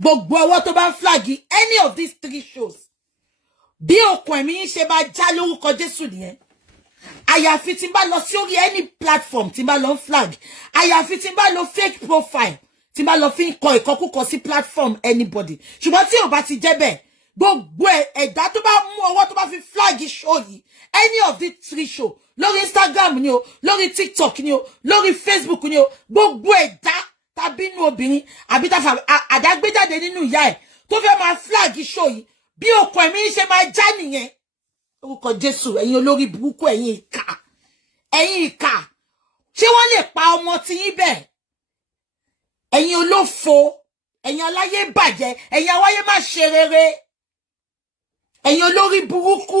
gbogbo ọwọ́ tó bá flag any of these 3 shows bí okùn ẹ̀mí yín ṣe bá já lórúkọ Jésù nìyẹn. Àyàfi tí n bá lọ sí orí any platform tí n bá lọ flag, àyàfi tí n bá lọ fake profile tí n bá lọ fi kọ ìkọkúkọ sí platform anybody. Ṣùgbọ́n tí ò bá ti jẹ́ bẹ́ẹ̀, gbogbo ẹ̀dá tó bá mú ọwọ́ tó bá fi flag show yìí, any of the 3 show, lórí Instagram ni o, lórí TikTok ni o, lórí Facebook ni o, gbogbo ẹ̀dá tàbí inú obìnrin àbí tá àdágbéjáde nínú ìyá ẹ̀ tó fẹ́ máa flag show yìí, bí okùn ẹ̀mí ṣe máa já nìyẹn. Orúkọ Jésù, ẹ̀yin olórí burúkú, ẹ̀yin ìkà, ṣé wọ́n lè pa ọmọ tí yín bẹ́ẹ̀? Ẹ̀yin olófo, ẹ̀yin aláyé bàjẹ́, ẹ̀yin awáyé má ṣe rere, ẹ̀yin olórí burúkú,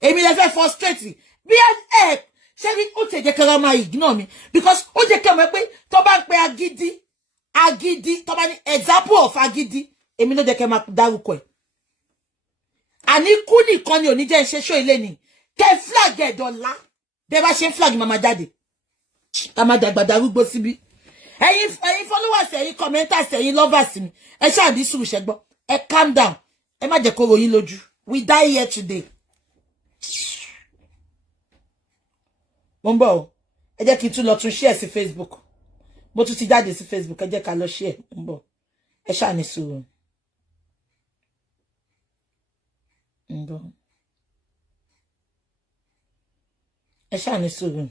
èmi lè fẹ́ frustrate bí ẹ ṣe rí ó tẹ̀ jẹ́ kẹ́ra máa ignore mi because ó jẹ́ kẹ́ mọ̀ pé tó bá ń pe agídí tó bá ní example of agídí, èmi ló jẹ́ kẹ́ máa dárúkọ ẹ̀. Àní kú nìkan ni òní jẹ́ ṣe show ilé ni kẹ́ flag ẹ̀ dọ̀la bẹ́ẹ̀ bá ṣe flag màmá jáde ká má dàgbà darúgbó síbí. Ẹ̀yin followers, ẹ̀yin commenters, ẹ̀yin lovers mi, ẹ ṣáà ní sùúrù ṣẹ́gbọ́n, ẹ calm down, ẹ má jẹ́ kó ròyìn lójú. We die here today. Mo ń bọ̀ o, ẹ jẹ́ kí n tún lọ tún share sí Facebook. Mo tún ti jáde sí Facebook, ẹ jẹ́ ká lọ share. Mo ń bọ̀, ẹ ṣáà ní sùúrù. Mo ń bọ̀, ẹ ṣáà ní sùúrù.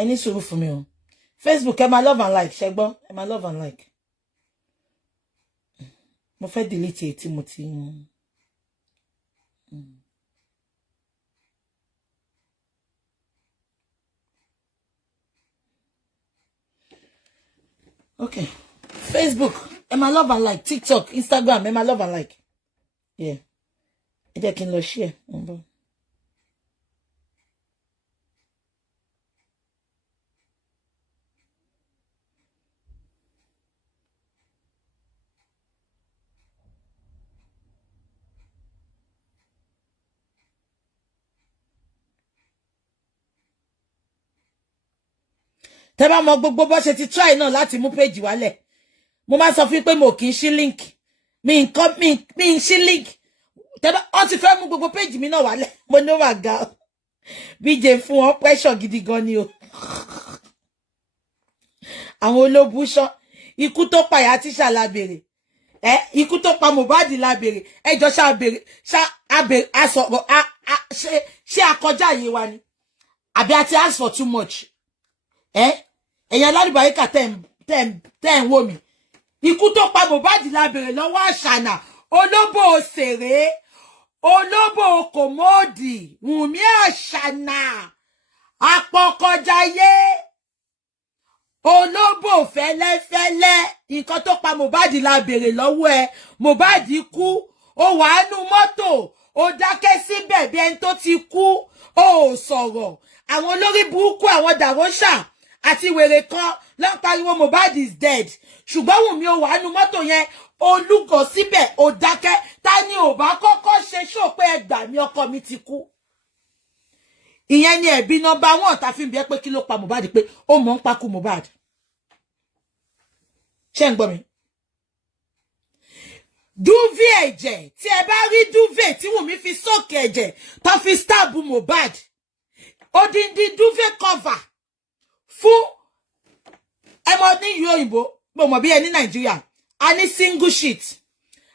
Any sùúrù fún mi o. Facebook, ẹ máa love and like, ṣẹ́gbọ́n, ẹ máa love and like. Mo fẹ́ delete èyí tí mo ti Okay. Facebook, ẹ máa love and like. TikTok, Instagram, ẹ máa love and like. Yeah. Ẹ jẹ́ kí n lọ share. Tẹ́ bá mọ gbogbo bó ṣe ti try náà láti mú page wálẹ̀. Mo máa sọ fún pé mo kì í ṣí link. Mi ń ṣí link. Tẹ́ bá ó ti fẹ́ mú gbogbo page mi náà wálẹ̀. Mo ní wà ga. BJ fún wọn pressure gidi gan ni o. Àwọn olóbùṣán ikú tó pa ya Tíṣà la béèrè. Ikú tó pa Mohbad la béèrè. Ẹjọ́ ṣá béèrè, a sọ̀rọ̀ ṣé akọjá yé wa ni. Àbí a ti ask for too much. Ẹ̀yin alálùbáríkà tẹ́ ń wò mí. Ikú tó pa Mohbad la béèrè lọ́wọ́ Àṣànà, olóbò òṣèré, olóbò kòmóòdì, Wùnmí Àṣànà, apọkọjáyé, olóbò fẹ́lẹ́fẹ́lẹ́. Nǹkan tó pa Mohbad la béèrè lọ́wọ́ ẹ. Mohbad kú, ó wà nínú mọ́tò, ó dákẹ́ síbẹ̀ bí ẹni tó ti kú, ó sọ̀rọ̀. Àwọn olórí burúkú, àwọn dàróṣà àti wèrè kan ló ń pariwo Mohbad is dead. Ṣùgbọ́n Wùnmí ó wà nínú mọ́tò yẹn, ó lúgọ síbẹ̀, ó dákẹ́. Ta ni ò bá kọ́kọ́ ṣe ṣó pé ẹ gbà mí, ọkọ mi ti kú. Ìyẹn ni ẹ̀bi number 1 tá fi ń bi pé kí ló pa Mohbad, pé ó mọ̀ ń pa kú Mohbad. Ṣé ń gbọ́ mi? Dúvé ẹ̀jẹ̀, tí ẹ bá rí dúvé tí Wùnmí fi sókè ẹ̀jẹ̀ tó fi stab Mohbad. Odindi dúvé cover fún ẹmọ ní ìlú òyìnbó, mo mọ̀ bí ẹ ní Nàìjíríà. A ní single sheet,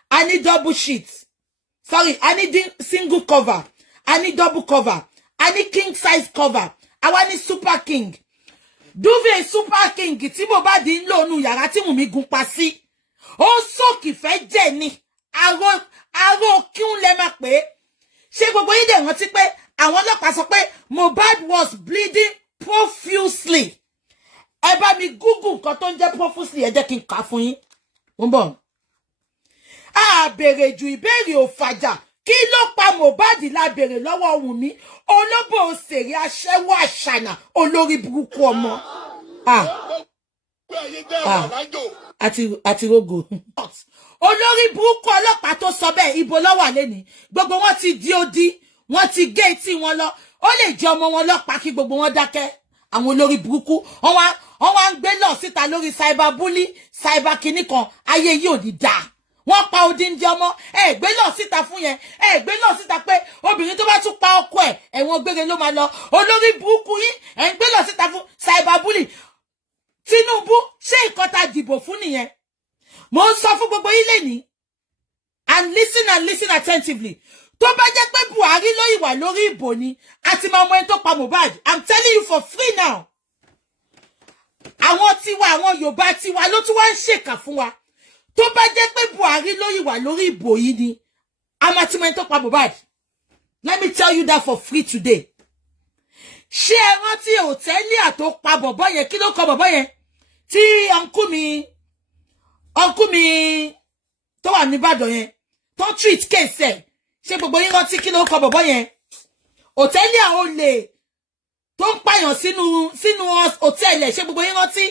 a ní double sheet. Sorry, a ní single cover, a ní double cover, a ní king size cover, àwa ní super king. Duvet super king tí Mohbad ń lò nú yàrá tí Wùnmí gun pa sí. Ó sókì fẹ́ jẹ́ ni. Aró kíun lẹ máa pé. Ṣé gbogbo yín dẹ̀ rántí pé àwọn ọlọ́pàá sọ pé Mohbad was bleeding profusely. Ẹ bá mi Google nǹkan tó ń jẹ́ profusely, ẹ jẹ́ kí n kà fún yín. Mo ń bọ̀. A béèrè ju ìbéèrè ò fàjà. Kí ló pa Mohbad la béèrè lọ́wọ́ Wùnmí? Olóbò òṣèré aṣẹ́wó Àṣànà, olórí burúkú ọmọ. Àti rogo. Olórí burúkú ọlọ́pàá tó sọ bẹ́ẹ̀, ibo ló wà lẹ́ni. Gbogbo wọn ti di odi, wọ́n ti gé etí wọn lọ. ó lè jẹ́ ọmọ wọn lọ́pàá kí gbogbo wọn dákẹ́ àwọn olórí burúkú wọ́n wá ń gbé lọ síta lórí cyberbully cyber kinní kan ayé yìí ò ní dáa wọ́n pa odindi ọmọ gbé lọ síta fún yẹn gbé lọ síta pé obìnrin tó bá tún pa ọkọ ẹ̀wọ̀n gbére ló máa lọ olórí burúkú yìí ń gbé lọ síta fún cyberbully Tinubu ṣé nǹkan tá dìbò fún nìyẹn mo ń sọ fún gbogbo yín lẹ́ni and listen attentively tó bá jẹ́ pé Buhari ló ìwà lórí ìbò ni àti máa mọ ẹni tó pa Mohbad I'm telling you for free now àwọn tiwa àwọn Yorùbá tiwa ló tún wá ń ṣèkà fún wa tó bá jẹ́ pé Buhari ló ìwà lórí ìbò yìí ni a máa ti mọ ẹni tó pa Mohbad let me tell you that for free today ṣé ẹ rántí òtẹ́lì àtó pa bọ̀bọ́ yẹn kí ló kọ bọ̀bọ́ yẹn tí ọ̀nkú mi tó wà ní Ìbàdàn yẹn tó treat case ẹ̀ ṣé gbogbo yín rántí kí ló kọ bọ̀bọ́ yẹn òtẹ́lì àwọn olè tó ń pààyàn sínú òtẹ́ẹ̀lì ṣé gbogbo yín rántí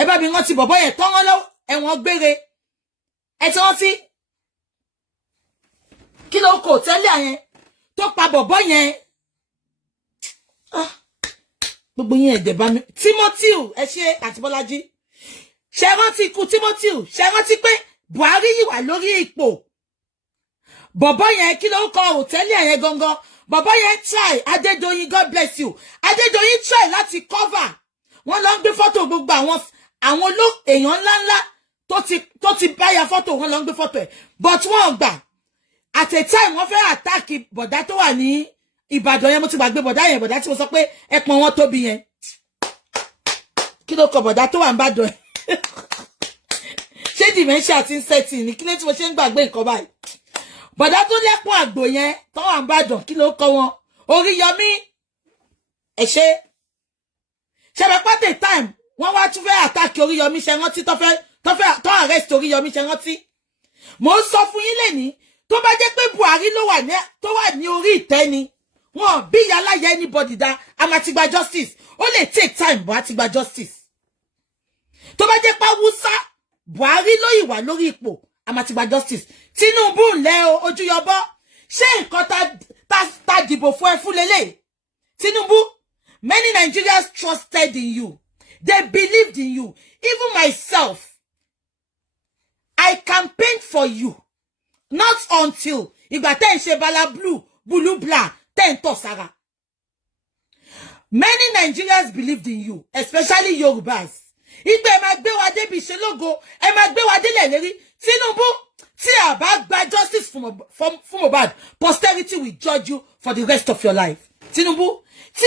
ẹ bá mi rántí bọ̀bọ́ yẹn tó rán lọ́wọ́ ẹ̀wọ̀n gbére ẹ ti rántí kí ló kọ òtẹ́lì yẹn tó pa bọ̀bọ́ yẹn gbogbo yín ẹ̀dẹ̀ bá mi Timothy ẹ ṣe àti Bọ́lájí ṣe rántí ikú Timothy ṣe rántí pé Buhari yìí wà lórí ipò bọ̀bọ́ yẹn kí ló kọ òtẹ́lì yẹn gangan bọ̀bọ́ yẹn try Adédoyin God bless you Adédoyin try láti cover wọ́n lọ ń gbé fọ́tò gbogbo àwọn èèyàn ńláńlá tó ti báyà fọ́tò wọ́n lọ ń gbé fọ́tò ẹ̀ but wọ́n gbà at a time wọ́n fẹ́ attack bọ̀dá tó wà ní Ìbàdàn yẹn mo ti gbàgbé bọ̀dá yẹn bọ̀dá tí mo sọ pé ẹpọn wọn tóbi yẹn kí ló kọ bọ̀dá tó wà ń bàdàn ṣé dementia ti ń sẹ́tì ní kí ló tí mo ṣe ń gbàgbé nǹkan báyìí bọ̀dá tó lẹ́pọ̀ àgbò yẹn tó wà ń bàdàn kí ló kọ wọn Oríyọmí ẹ̀ṣẹ́ ṣẹ̀bẹ̀pátá time wọ́n wá tún fẹ́ attack Oríyọmí ṣe rántí tó arrest Oríyọmí ṣe rántí mo ń sọ fún yín lẹ́ni tó bá jẹ́ pé Buhari tó wà ní orí ìtẹ́ ni wọn bí yálàyẹ anybody dá a máa ti gba justice ó lè take time bó a ti gba justice tó bá jẹ́ pé Hausa Buhari ló ìwà lórí ipò a máa ti gba justice Tinubu ńlẹ́ o ojú yọbọ ṣé nǹkan tá dìbò fún ẹ fún lélẹ̀ Tinubu many Nigerians trusted in you they believed in you even myself I campaigned for you not until ìgbà tẹ́ ń ṣe bala blue bla tẹ́ ń tọ̀ sára many Nigerians believed in you especially Yorubas ìgbà ẹ máa gbé wa débi ìṣelógo ẹ máa gbé wa délẹ̀ lérí Tinubu tí a bá gba justice fún Mohbad posterity will judge you for the rest of your life Tinubu tí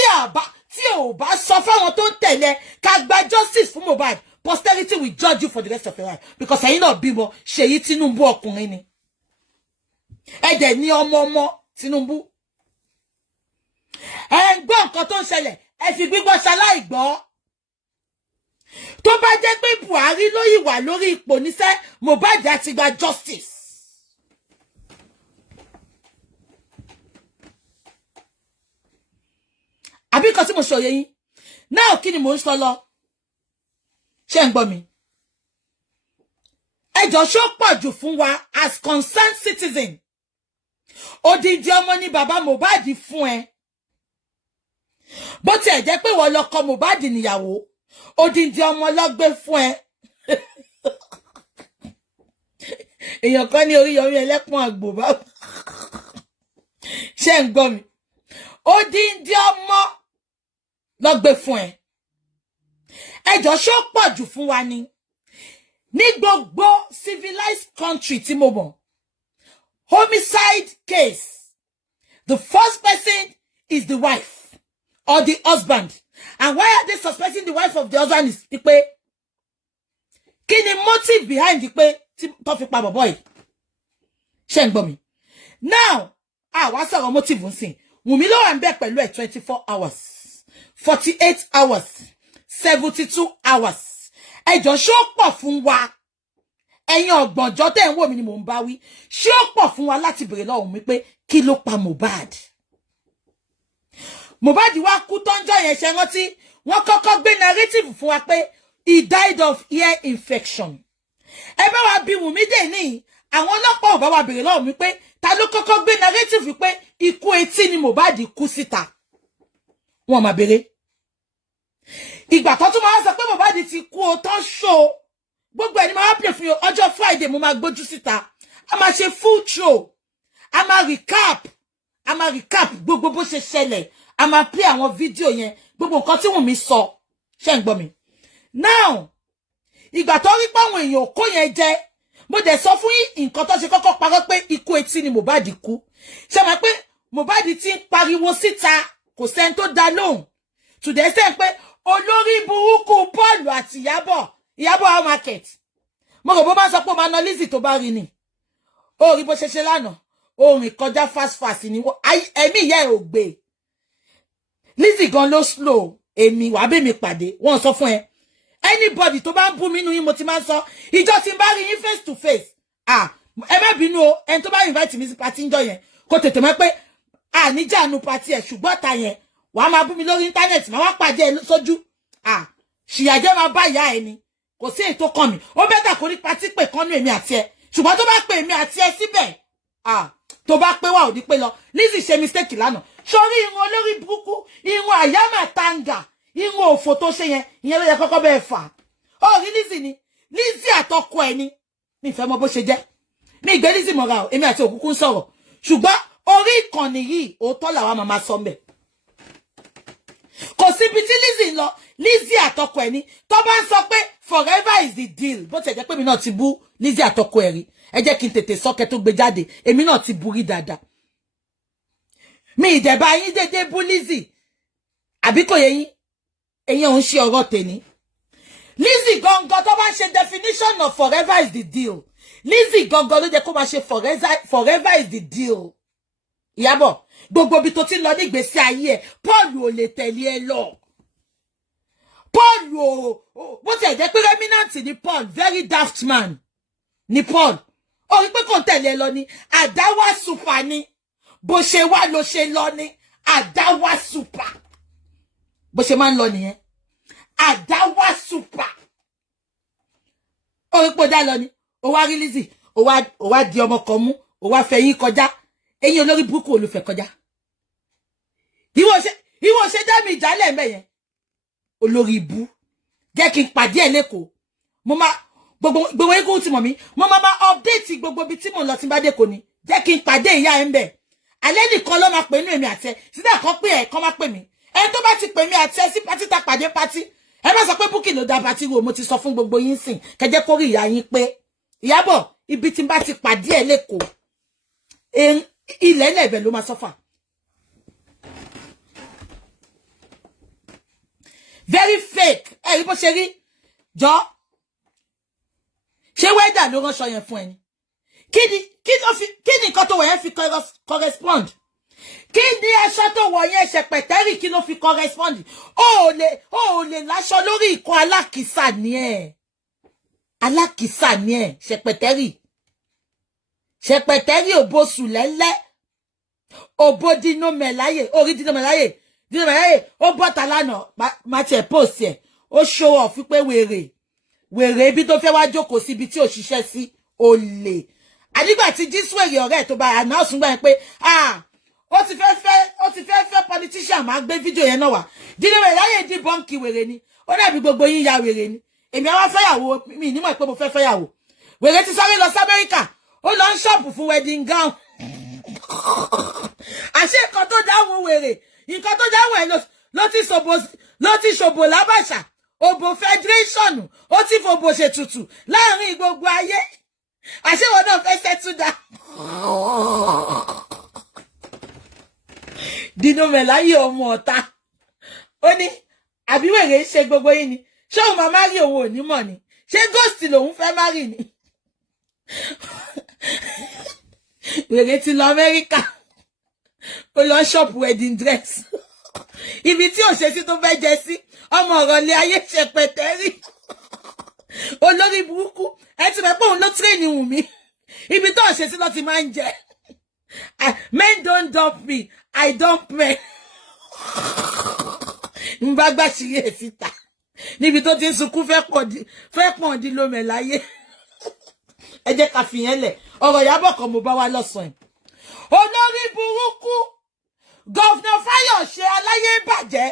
ò bá sọ fáwọn tó ń tẹ̀lé ká gba justice fún Mohbad posterity will judge you for the rest of your life because ẹ̀yin náà bímọ Ṣèyí Tinubu ọkùnrin ni ẹ̀dẹ̀ ní ọmọ Tinubu ẹ ń gbọ́ nǹkan tó ń ṣẹlẹ̀ ẹ fi gbígbọ́ ṣaláì gbọ́ tó bá jẹ́ pé Buhari ló yìí wà lórí ipò níṣẹ́ Mohbad àti gba justice àbí kan tí mo ṣòye yín náà kí ni mò ń sọ lọ ṣé ń gbọ́ mi ẹjọ́ ṣó pọ̀ jù fún wa as concerned citizen odidi ọmọ ni bàbá Mohbad fún ẹ bó tiẹ̀ jẹ́ pé wọ́n lọ́kọ Mohbad níyàwó odidi ọmọ lọ́gbé fún ẹ èèyàn kan ní Oríyọmí ẹlẹ́pọ̀n àgbò bá ṣé ń gbọ́ mi odidi ọmọ lọ́gbé fún ẹ ẹjọ́ ṣó pọ̀ jù fún wa ni ní gbogbo civilized country tí mo mọ̀ homicide case the first person is the wife or the husband and why are they suspecting the wife of the husband is pé kí ni motive behind pé tó fi pa bọ̀bọ́ yìí ṣé ń gbọ́ mi now wá sọ̀rọ̀ motive nsìn Wùmí ló wà ń bẹ̀ pẹ̀lú ẹ̀ 24 hours 48 hours 72 hours ẹjọ́ ṣó pọ̀ fún wa ẹ̀yin ọ̀gbọ̀njọ́ tẹ́ ń wò mí ni mò ń bá wí ṣé ó pọ̀ fún wa láti béèrè lọ́wọ́ mi pé kí ló pa Mohbad wá kú tọ́njọ́ yẹn ṣe rántí wọ́n kọ́kọ́ gbé narrative fún wa pé he died of ear infection ẹ bá wa bí Wùmí dè ní àwọn ọlọ́pàá ò bá wa béèrè lọ́wọ́ mi pé ta ló kọ́kọ́ gbé narrative pé ikú etí ni Mohbad kú síta wọ́n máa béèrè ìgbà tó tún máa sọ pé Mohbad ti kú o tán show gbogbo ẹni máa play fún ọjọ́ Friday mo máa gbójú síta a máa ṣe full show a máa recap gbogbo bó ṣe ṣẹlẹ̀ a máa play àwọn fídíò yẹn gbogbo nǹkan tí Wùnmí sọ ṣé ń gbọ́ mi now ìgbà tó rí pé àwọn èèyàn kó yẹn jẹ mo dẹ̀ sọ fún yín nǹkan tó ṣe kọ́kọ́ parọ́ pé ikú etí ni Mohbad kú ṣé mọ̀ pé Mohbad ti ń pariwo síta kò sẹ́ni tó dá lóhùn today sẹ́ pé olórí burúkú Paul àti Ìyábọ̀ market mo rò bó bá sọ pé ó máa ná Lizzy tó bá rí ni ó rí bó ṣe ṣe lánàá ó rìn kọjá fast ni ẹ̀mí ìyá ẹ̀ ò gbé Lizzy gan ló slow èmi wàá bẹ̀ mi pàdé wọ́n sọ fún ẹ anybody tó bá ń bú mi nínú yín mo ti máa ń sọ ìjọ tí n bá rí yín face to face ẹ má bínú o ẹni tó bá invite mi sí party ńjọ́ yẹn kó tètè mọ̀ pé níjànú party ẹ̀ ṣùgbọ́n ta yẹn wàá máa bú mi lórí internet máa wá pàdé ẹ sójú ṣìyàjẹ́ máa bá ìyá ẹ ni kò sí èyí tó kàn mí ó bẹ́tà kó rí party pè kánú èmi àti ẹ ṣùgbọ́n tó bá pè èmi àti ẹ síbẹ̀ tó bá pé wà ò ní pé lọ Lizzy ṣe mistake lánàá sórí irun olórí burúkú irun àyàmà tanga irun òfò tó ṣe yẹn ìyẹn ló yẹ kọ́kọ́ bẹ́ẹ̀ fà ó rí Lizzy ni Lizzy àtọkọ ẹ ni ní ìfẹ́ mọ bó ṣe jẹ́ ní ìgbé Lizzy mọ́ra o èmi àti òkúkú ń sọ̀rọ̀ ṣùgbọ́n orí ìkànnì yìí òótọ́ làwa máa sọ mbẹ̀ kò síbi tí Lizzy lọ Lizzy àtọkọ ẹ ni tó bá ń sọ pé forever is the deal bó ti jẹ́ pé mi náà ti bú Lizzy àtọkọ ẹ rí ẹ jẹ́ kí n tètè sọ́kẹ́ tó gbé jáde èmi náà ti burí dáadáa mi ìdẹ̀bà yín dédé bú Lizzy àbí kò yẹ yín èyàn ò ń ṣe ọ̀rọ̀ tèmi Lizzy gangan tó bá ń ṣe definition of forever is the deal Lizzy gangan ló jẹ́ kó máa ṣe forever is the deal Ìyábọ̀ gbogbo bí tó ti lọ ní ìgbésí ayé ẹ Paul ò lè tẹ̀lé ẹ lọ Paul ò bó ti ẹ̀ jẹ́ pé remnant ni Paul very daft man ni Paul ó rí pé kò tẹ̀lé ẹ lọ ni àdáwà super ni bó ṣe wá ló ṣe lọ ni àdáwà super bó ṣe máa ń lọ nìyẹn àdáwà super ó rí pé ó dá lọ ni ó wá rí Lizzy ó wá di ọmọ kan mú ó wá fẹ́ yín kọjá ẹ̀yin olórí burúkú olùfẹ́ kọjá ìwọ ṣe dá mi ìjálẹ̀ mẹ́yẹn olórí ibú jẹ́ kí n pàdé ẹ̀ lẹ́kọ̀ọ́ mo máa gbogbo eégún tí mọ̀ mí mo máa update gbogbo ibi tí mo lọ tí bá dé kò ní jẹ́ kí n pàdé ìyá ẹ̀ ń bẹ̀ alẹ́ nìkan ló máa pè nínú èmi àti ẹ sídà kan pé ẹ̀ kan máa pè mí ẹni tó bá ti pè mí àti ẹ sí pátí ta pàdé pátí ẹ bá sọ pé Bukky ló dá pátí wo mo ti sọ fún gbogbo yín sìn kẹjẹ kó rí ìyá yín pé Ìyábọ̀ ibi tí n bá ti pàdé ẹ lẹ́kọ̀ọ́ ilẹ̀ ẹlẹ́bẹ̀ ló máa sọ́fà very fake ẹ rí bó ṣe rí jọ ṣé wẹ́dà ló ránṣọ yẹn fún ẹni kí ni nǹkan tó wọ̀ yẹn fi correspond kí ni aṣọ tó wọ̀ yẹn ṣẹpẹtẹ́rì kí ló fi correspond ó lè láṣọ lórí ìkan alákìísà ní ẹ̀ ṣẹpẹtẹ́rì òbosù lẹ́lẹ́ òbó dínú mẹ́láyè orí dínú mẹ́láyè ó bọ́ta lánàá má tiẹ̀ post ẹ̀ ó show off pé wèrè ibi tó fẹ́ wá jókòó síbi tí ò ṣiṣẹ́ sí olè àdígbà tí jíswèrè ọ̀rẹ́ tó bá announce gbà pé ó ti fẹ́ politician máa gbé fídíò yẹn náà wá dínú mẹ́láyè dìbọ́ǹkì wèrè ni ó dàbí gbogbo yín ya wèrè ni èmi àwọn fẹ́yàwó mi nímọ̀ pé mo fẹ́ fẹ́yàwó wèrè ti sáré lọ sí Amẹ́ríkà ó lọ ń ṣọ́ọ̀pù fún wedding gown àṣé nǹkan tó dáhùn wèrè nǹkan tó dáhùn ẹ̀ ló ti ṣòbò lábàṣà òbò federation ó ti fòbò ṣètùtù láàrin gbogbo ayé àṣé wọn náà fẹ́ sẹ́túdà dínú mẹ́láyé ọmọ ọ̀tá ó ní àbí wèrè ṣe gbogbo yín ni ṣé òun máa má rí òun ò ní mọ̀ ni ṣé ghost lòun fẹ́ má rí ni wèrè ti lọ Amẹ́ríkà ó lọ ṣọ́ọ̀pù wedding dress ibi tí ò ṣe sí tó fẹ́ jẹ sí ọmọ ọ̀rọ̀lẹ́ ayé ṣẹpẹtẹ́rì olórí burúkú ẹ ti mọ̀ pé òun ló tírèènì Wùnmí ibi tó ò ṣe sí ló ti máa ń jẹ men don't dump me I dump men ń bá gbàṣírí ẹ̀ síta níbi tó ti ń sunkún fẹ́ pọ̀ dín lómẹ̀ láyé ẹ jẹ́ ká fi yẹn lẹ̀ ọ̀rọ̀ Ìyábọ̀ kan mo bá wá lọ́sàn-án burúkú Governor Fayose aláyé bàjẹ́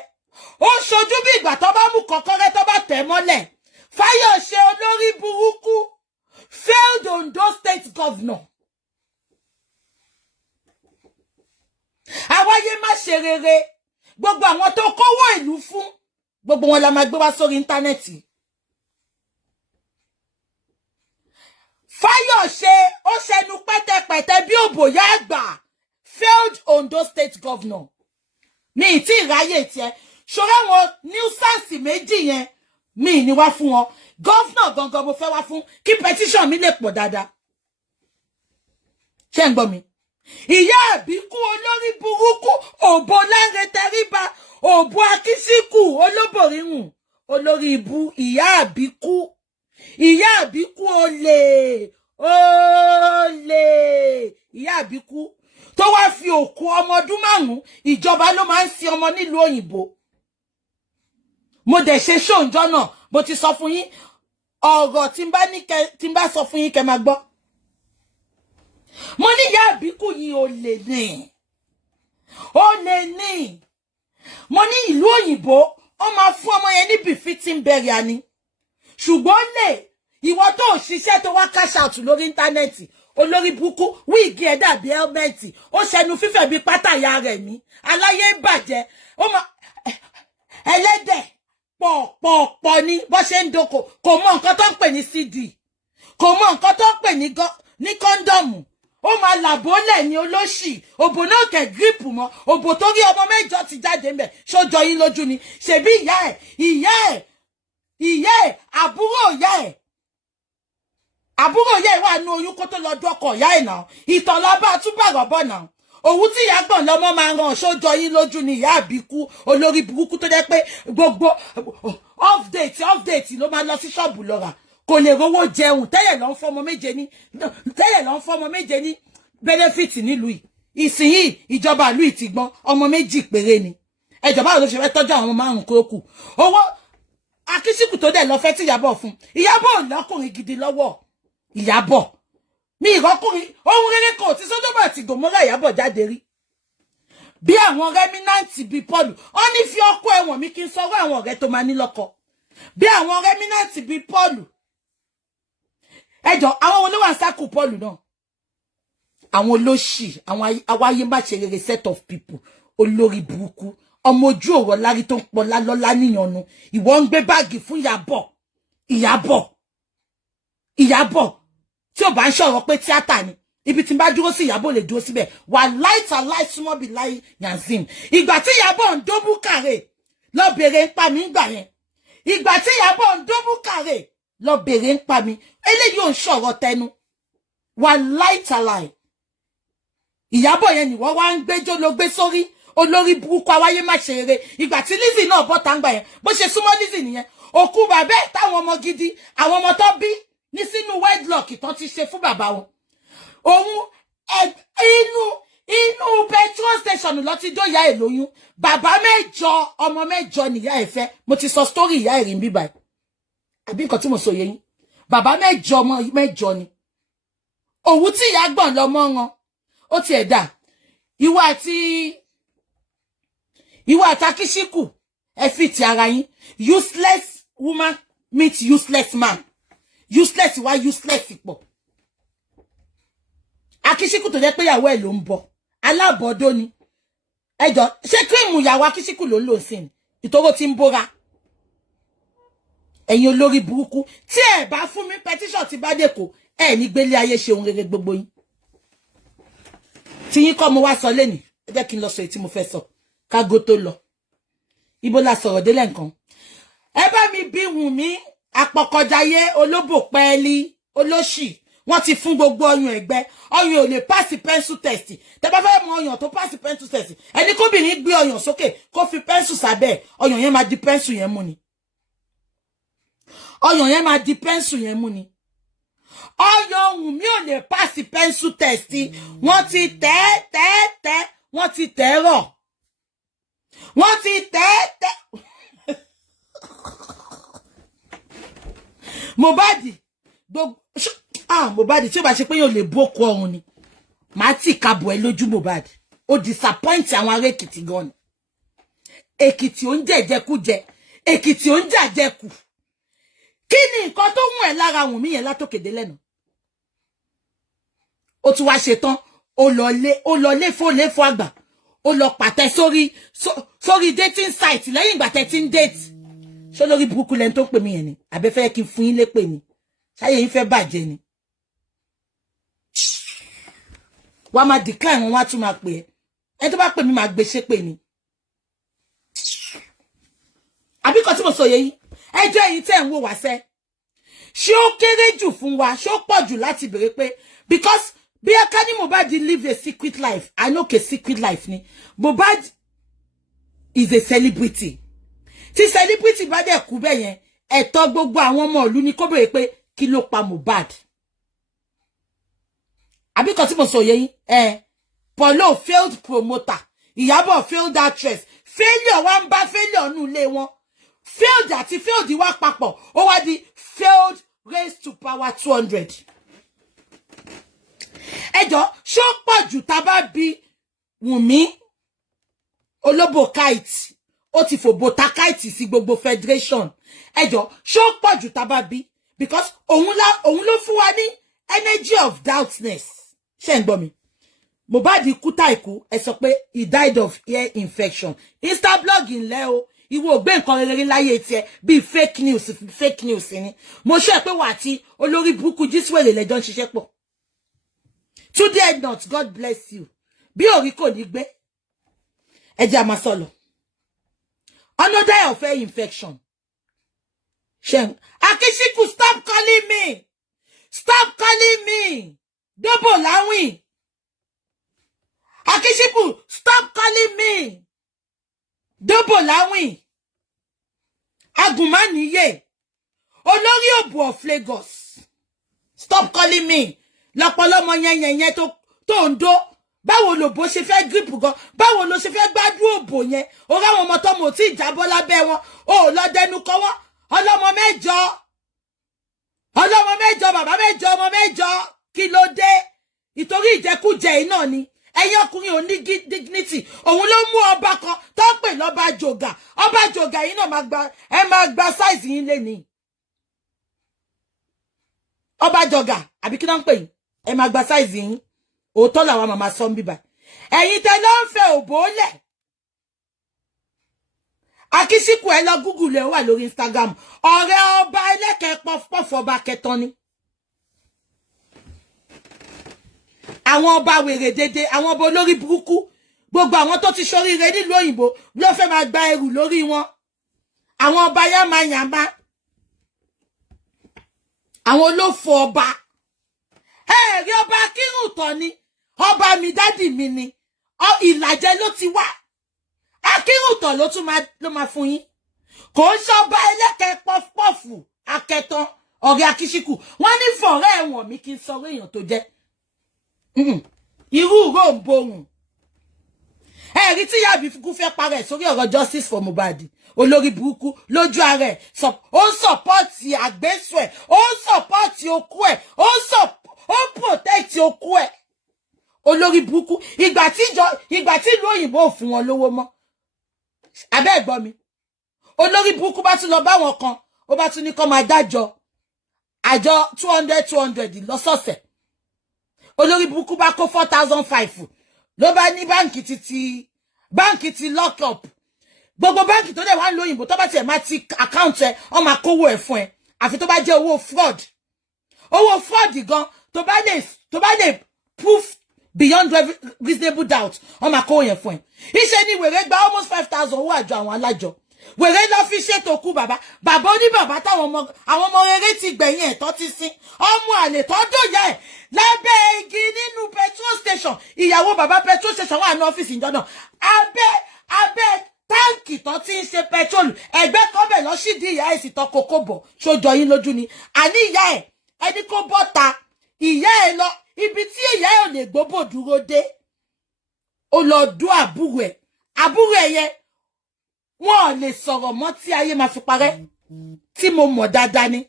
ó ṣojú bí ìgbà tó bá mú kọ́kọ́rẹ́ tó bá tẹ̀ mọ́lẹ̀ Fayose olórí burúkú failed Ondo State governor. Àwáyé má ṣe rere gbogbo àwọn tó kówó ìlú fún gbogbo wọn la máa gbé wá sórí íńtánẹ́ẹ̀tì. Fayose ó ṣẹnu pẹ́tẹpẹ́tẹ bí òbòyá àgbà failed Ondo State governor. Ní ìtì ìráyè tiẹ̀ ṣọ́ra wọn nuisance méjì yẹn mi ní wá fún wọn governor gangan mo fẹ́ wá fún kí petition mi lè pọ̀ dáadáa. Ṣé ń gbọ́ mi? Ìyá àbíkú olórí burúkú òbò Lánrè Tẹríba òbò Akíṣíkù olóbòrírùn olórí ibu ìyá àbíkú olè ìyá àbíkú tó wá fi òkú ọmọ ọdún 5 ìjọba ló máa ń sin ọmọ nílùú òyìnbó. Mo dẹ̀ ṣe ṣóǹjọ́ náà mo ti sọ fún yín ọ̀rọ̀ tí n bá sọ fún yín kẹ́ máa gbọ́. Mo ní ìyá àbíkú yìí ó lè ní mo ní ìlú òyìnbó ó máa fún ọmọ yẹn ní befitting burial ni ṣùgbọ́n lè ìwọ tó ṣiṣẹ́ tó wá cash out lórí íńtánẹ́ẹ̀tì olórí burúkú wíìgì ẹ̀ dàbí ẹ́lmẹ́ẹ̀tì ó ṣẹnu fífẹ̀ bí pátàyà rẹ̀ ní aláyé bàjẹ́ ó máa ẹlẹ́dẹ̀ pọ̀ ní bó ṣe ń doko kò mọ nǹkan tó ń pè ní CD kò mọ nǹkan tó ń pè ní kọ́ńdọ̀mù ó máa làbólẹ̀ ní olóṣì òbò náà kẹ̀ gírípù mọ́ òbò tó rí ọmọ 8 ti jáde ńbẹ̀ ṣójọ yín lójú ni ṣebí ìyá ẹ̀ àbúrò ìyá ẹ̀ wà ní oyún kó tó lọ dọ́kọ̀ ìyá ẹ̀ náà ìtàn lábá túbàrọ̀ bọ̀ náà òun tí ìyá gbọ̀n lọ́mọ máa ràn ṣójọ yín lójú ni ìyá àbíkú olórí burúkú tó jẹ́ pé gbogbo off-date ló máa lọ sí ṣọ́ọ̀bù lọ́ra kò lè rówó jẹun tẹ́lẹ̀ lọ ń fọ́mọ méje ní benefit nílùú yìí ìsinyìí ìjọba ìlú ti gbọ́n ọmọ 2 péré ni ẹjọba ló ṣe fẹ́ tọ́jú àwọn 5 kókù owó Akíṣíkù tó dẹ̀ lọ fẹ́ tí Ìyábọ̀ fún Ìyábọ̀ lọ́kùnrin gidi lọ́wọ́ Ìyábọ̀ mi ìrọ́kùnrin ohun rere kò tí Sódómù àti Gòmórà Ìyábọ̀ jáde rí bí àwọn rẹ́mínàǹtì bíi Paul ó ní fi ọkọ ẹ̀wọ̀n mi kí n sọ̀rọ̀ àwọn ọ̀rẹ́ tó máa ní lọ́kọ bí àwọn rẹ́mínàǹtì bíi Paul ẹjọ́ àwọn olówó àṣàkù Paul náà àwọn olóṣì àwọn awáyé má ṣe rere set of people olórí burúkú ọmọ ojú ọ̀rọ̀ lárí tó ń pọ̀ lálọ́lá níyànnu ìwọ ń gbé báàgì fún Ìyábọ̀ tí ò bá ń ṣọ̀rọ̀ pé tíátà ni ibi tí n bá dúró sí Ìyábọ̀ lè dúró síbẹ̀ wà láìta láìsúmọ́ bí láì yanzim ìgbà tí Ìyábọ̀ ń dóbú kàrè lọ bèrè ń pa mí ńgbà yẹn ìgbà tí Ìyábọ̀ ń dóbú kàrè lọ bèrè ń pa mí eléyìí ò ń ṣọ̀rọ̀ tẹnu wà láìta láì Ìyábọ̀ yẹn ni wọ́n wá ń gbẹ́jọ́ ló gbé sórí olórí burúkú awáyé má ṣe rere ìgbà tí Lizzy náà bọ́ tàǹgbà yẹn bó ṣe súnmọ́ Lizzy nìyẹn òkú bàbá ẹ̀ táwọn ọmọ gidi àwọn ọmọ tó bí ní sínú wedlock tán ti ṣe fún bàbá wọn òun inú petrol station lọ ti dó ìyá ẹ̀ lóyún bàbá 8 ọmọ 8 nìyá ẹ̀ fẹ́ mo ti sọ story ìyá ẹ̀ rí bí báyìí àbí nǹkan tí mo sọ yé yín bàbá 8 ọmọ 8 ni òun tí ìyá gbọ̀n lọ́mọ wọn ó ti ẹ̀dà ìwọ àti Akíṣíkù ẹ fi ti ara yín useless woman meet useless man useless wá useless pọ̀ Akíṣíkù tó jẹ́ pé ìyàwó ẹ̀ ló ń bọ̀ alábọ̀dó ni ẹjọ́ ṣé kírìmù ìyàwó Akíṣíkù ló ń lò sí ni ìtòrò tí ń bóra ẹ̀yin olórí burúkú tí ẹ bá fún mi petition ti bá dẹ́kọ̀ ẹ ní gbélé ayé ṣe ohun rere gbogbo yín tí yín kọ́ mo wá sọ lẹ́nìí ẹ jẹ́ kí n lọ sọ èyí tí mo fẹ́ sọ kágo tó lọ ibo la sọ̀rọ̀ délẹ̀ nǹkan ẹ bá mi bí Wùnmí apọkọjáyé olóbò pẹ́ẹ́lí olóṣì wọ́n ti fún gbogbo ọyàn ẹ̀gbẹ́ ọyàn ò lè pàṣì pencil test tẹ́ bá fẹ́ mọ ọyàn tó pàṣì pencil test ẹni kóbìnrin gbé ọyàn sókè kó fi pencil sábẹ́ ọyàn yẹn máa di pencil yẹn mú ni ọyàn yẹn máa di pencil yẹn mú ni ọyàn Wùnmí ò lè pàṣì pencil test wọ́n ti tẹ́ wọ́n ti tẹ́ rọ̀ wọ́n ti tẹ́ Mohbad Mohbad tí ó bá ṣe pé yóò lè bókó ọ̀run ni màá tì kabọ̀ ẹ lójú Mohbad ó ó disappoint àwọn ará Èkìtì gan ni. Èkìtì ó ń jẹjẹkújẹ, Èkìtì ó ń jàjẹkù. Kí ni nǹkan tó mú ẹ lára Wùnmí yẹn látòkèdè lẹ́nu? Ó tún wá ṣe tán, ó lọ lé fó àgbà, ó lọ pàtẹ sórí dating site lẹ́yìn ìgbà tẹ́ ti ń date. Ṣé lórí burúkú lẹ́ni tó pè mí yẹn ni? Àbẹ́ fẹ́ kí n fún yín lépè ni? Ṣáyé yín fẹ́ bàjẹ́ ni? Wá máa decline wọn wá tún máa pè ẹ́. Ẹni tó bá pè mí máa gbé ṣépè ni. Àbí kan tí mo sọ yẹn, ẹjọ́ yìí tẹ́ ń wò wá sẹ́. Ṣé ó kéré jù fún wa? Ṣé ó pọ̀ jù láti béèrè pé because bí Akani Mohbad live a secret life, I know ke secret life ni. Mohbad is a celebrity. Tí celebrity bá dẹ̀ kú bẹ́ẹ̀ yẹn, ẹ̀tọ́ gbogbo àwọn ọmọ ìlú ni kó béèrè pé kí ló pa Mohbad. Àbí kan tí mo sọ yẹn, Paulo failed promoter, Ìyábọ̀ failed actress, failure wá ń bá failure nù ilé wọn. Failed àti failed wá papọ̀, ó wá di failed raised to power 200. Ẹjọ́, ṣó pọ̀ jù tá bá bí Wùnmí olóbò kite, ó ti fòbò ta kite sí gbogbo federation. Ẹjọ́, ṣó pọ̀ jù tá bá bí because òun ló fún wa ní energy of doubtness. Ṣé ń gbọ́ mi? Mohbad kú táìkú, ẹ sọ pé he died of ear infection. Insta blogging lẹ́ o. Ìwọ ò gbé nǹkan rere láyé tiẹ̀ bí fake news ni. Mo ṣe pé wà tí olórí burúkú Jíswèrè lẹ́jọ́ ń ṣiṣẹ́ pọ̀. Today not, God bless you. Bí orí kò ní gbé. Ẹ jẹ́ a máa sọ lọ. Another of ear infection. Shem, Akishiku, stop calling me. Stop calling me. Double lawin. Akishiku, stop calling me. Double lawin. Agumaniye. Olórí Òbò of Lagos. Stop calling me. Lọ́pọ̀lọmọ yẹn tó ń dó. Báwo lo bó ṣe fẹ́ grip gan? Báwo lo ṣe fẹ́ gbádùn òbò yẹn? O ra wọn mọ́tò mo ti jábọ́ lábẹ́ wọn. O lọ dẹnu kọ wọn. Ọlọ́mọ mẹ́jọ. Ọlọ́mọ mẹ́jọ, bàbá mẹ́jọ, ọmọ mẹ́jọ. Kí ló dé? Ìtorí ìjẹkújẹ iná ni. Ẹ̀yin ọkùnrin ò ní dignity. Òun ló mú ọba kan tó pè lọ́ba Jògà. Ọba Jògà yìí náà máa gba size yín lẹ́ni. Ọba Jògà, àbí kí ló ń pè yín? Ẹ máa gba size yín. Òótọ́ làwọn màmá sọ ń bíbà. Ẹ̀yin tẹ́ ló ń fẹ́ òbò lẹ̀. Akishiku ẹ lọ Google ẹ wà lórí Instagram. Ọ̀rẹ́ ọba ẹlẹ́kẹ̀ pọ̀fọ̀fọ̀ ọba kẹtàn ni. Àwọn ọba wèrè dédé, àwọn ọba olórí burúkú, gbogbo àwọn tó ti ṣoríire nílùú òyìnbó ló fẹ́ máa gba ẹrù lórí wọn. Àwọn ọba yàmáyàmá. Àwọn olófò ọba. Rí ọba Akírùntàn ni. Ọba mi dádì mi ni. Ìlàjẹ ló ti wá. Akírùntàn ló máa fún yín. Kò ń ṣọba ẹlẹ́kẹ̀ pọ̀fọ̀fù akẹtàn ọ̀rẹ́ Akishiku. Wọ́n ní fọ̀rẹ́ ẹ̀wọ̀n mi kí n sọ èèyàn tó jẹ́. Irú ròǹbòhùn. Ẹ̀rí tí yàbí fúkú fẹ́ parẹ́ sórí ọ̀rọ̀ justice for Mohbad. Olórí burúkú lójú ara ẹ̀. Ó ń sọ̀pọ̀tì àgbésùn ẹ̀. Ó ń sọ̀pọ̀tì okú ẹ̀. Ó ń protect okú ẹ̀. Olórí burúkú. Ìgbà tí ìlú òyìnbó ò fún wọn lówó mọ́. Abẹ́ ẹ̀gbọ́n mi. Olórí burúkú bá tún lọ bá wọn kan. Ó bá tún ní kó máa dájọ́. Àjọ 200 lọ́sọ̀ọ̀sẹ̀. Olórí burúkú bá kó 4,500 ló bá ní báǹkì ti lock up. Gbogbo báǹkì tó dẹ̀ wá ń lo òyìnbó tó bá tiẹ̀ máa ti account ẹ ó máa kówó ẹ̀ fún ẹ àfi tó bá jẹ́ owó fraud gan tó bá lè proof beyond reasonable doubt ó máa kówó yẹn fún ẹ. Iṣẹ́ ni wèrè gba almost 5,000 owó àjọ àwọn alájọ. Wèrè lọ fi ṣètò kú bàbá oníbàbá táwọn ọmọ rere ti gbẹ̀yìn ẹ̀ tó ti sin ọmọ àlè tó dòyà ẹ̀ lábẹ́ igi nínú petrol station. Ìyàwó bàbá petrol station wà ní ọ́fíìsì ìjọ náà abẹ́ táǹkì tó ti ń ṣe petrol ẹgbẹ́ kọ́bẹ̀ lọ sídìí ìyá ẹ̀ sì tọ́ kókó bọ̀ ṣojọ yín lójú ni. Àní ìyá ẹ̀ ẹni kó bọ́ta ìyá ẹ̀ lọ ibi tí ìyá ẹ̀ ò lè gbóbò dúró dé ó lọ dún àbúrò ẹ̀ yẹn wọn ò lè sọ̀rọ̀ mọ́ tí ayé máa fi parẹ́ tí mo mọ̀ dáadáa ni.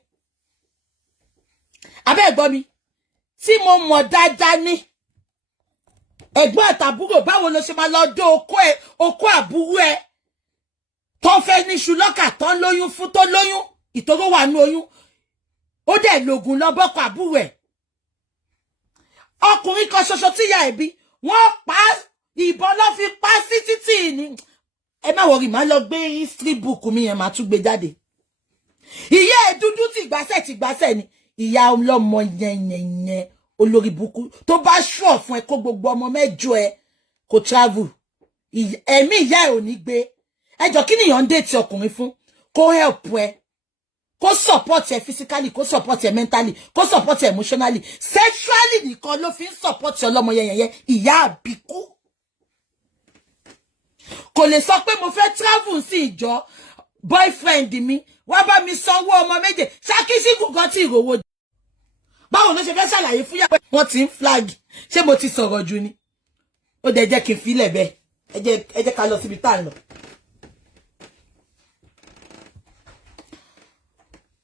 Abẹ́ ẹ̀gbọ́n mi tí mo mọ̀ dáadáa ni. ẹ̀gbọ́n àtàbúrò báwo ló ṣe máa lọ dó okó àbúrò ẹ tó fẹ́ ní ṣùlọ́kà tó lóyún fún tó lóyún ìtòrò wà ní oyún ó dẹ̀ lògùn lọ bọ́kọ àbúrò ẹ̀ ọkùnrin kan ṣoṣo tí ìyá ẹ̀ bí wọ́n pa ìbọn ló fi pa sí títì ni ẹ má wọrí má lọ gbé history book mi yẹn má tún gbé jáde ìyá ẹ̀ dúdú tìgbàsẹ̀ ni ìyá ọlọ́mọ yẹn olórí burúkú tó bá ṣọ́ fún ẹ kó gbogbo ọmọ mẹ́jọ ẹ kó travel ẹ̀mí ìyá ẹ̀ ò ní gbé ẹjọ́ kí nìyàn ń date ọkùnrin fún kó help ẹ kó support ẹ physically kó support ẹ mentally kó support ẹ emotionally sexually nìkan ló fi ń support ọlọ́mọ yẹn ìyá àbíkú kò lè sọ pé mo fẹ́ travel sí ìjọ boyfriend mi wá bá mi sanwó ọmọ méje ṣákíṣíkù kan tí ìrówó báwo ló ṣe fẹ́ ṣàlàyé fún yà pé wọ́n ti ń flag ṣé mo ti sọ̀rọ̀ jù ni ó dẹ̀ jẹ́ kí n filẹ̀ bẹ́ẹ̀ ẹ jẹ́ ká lọ síbi tá à ń lọ.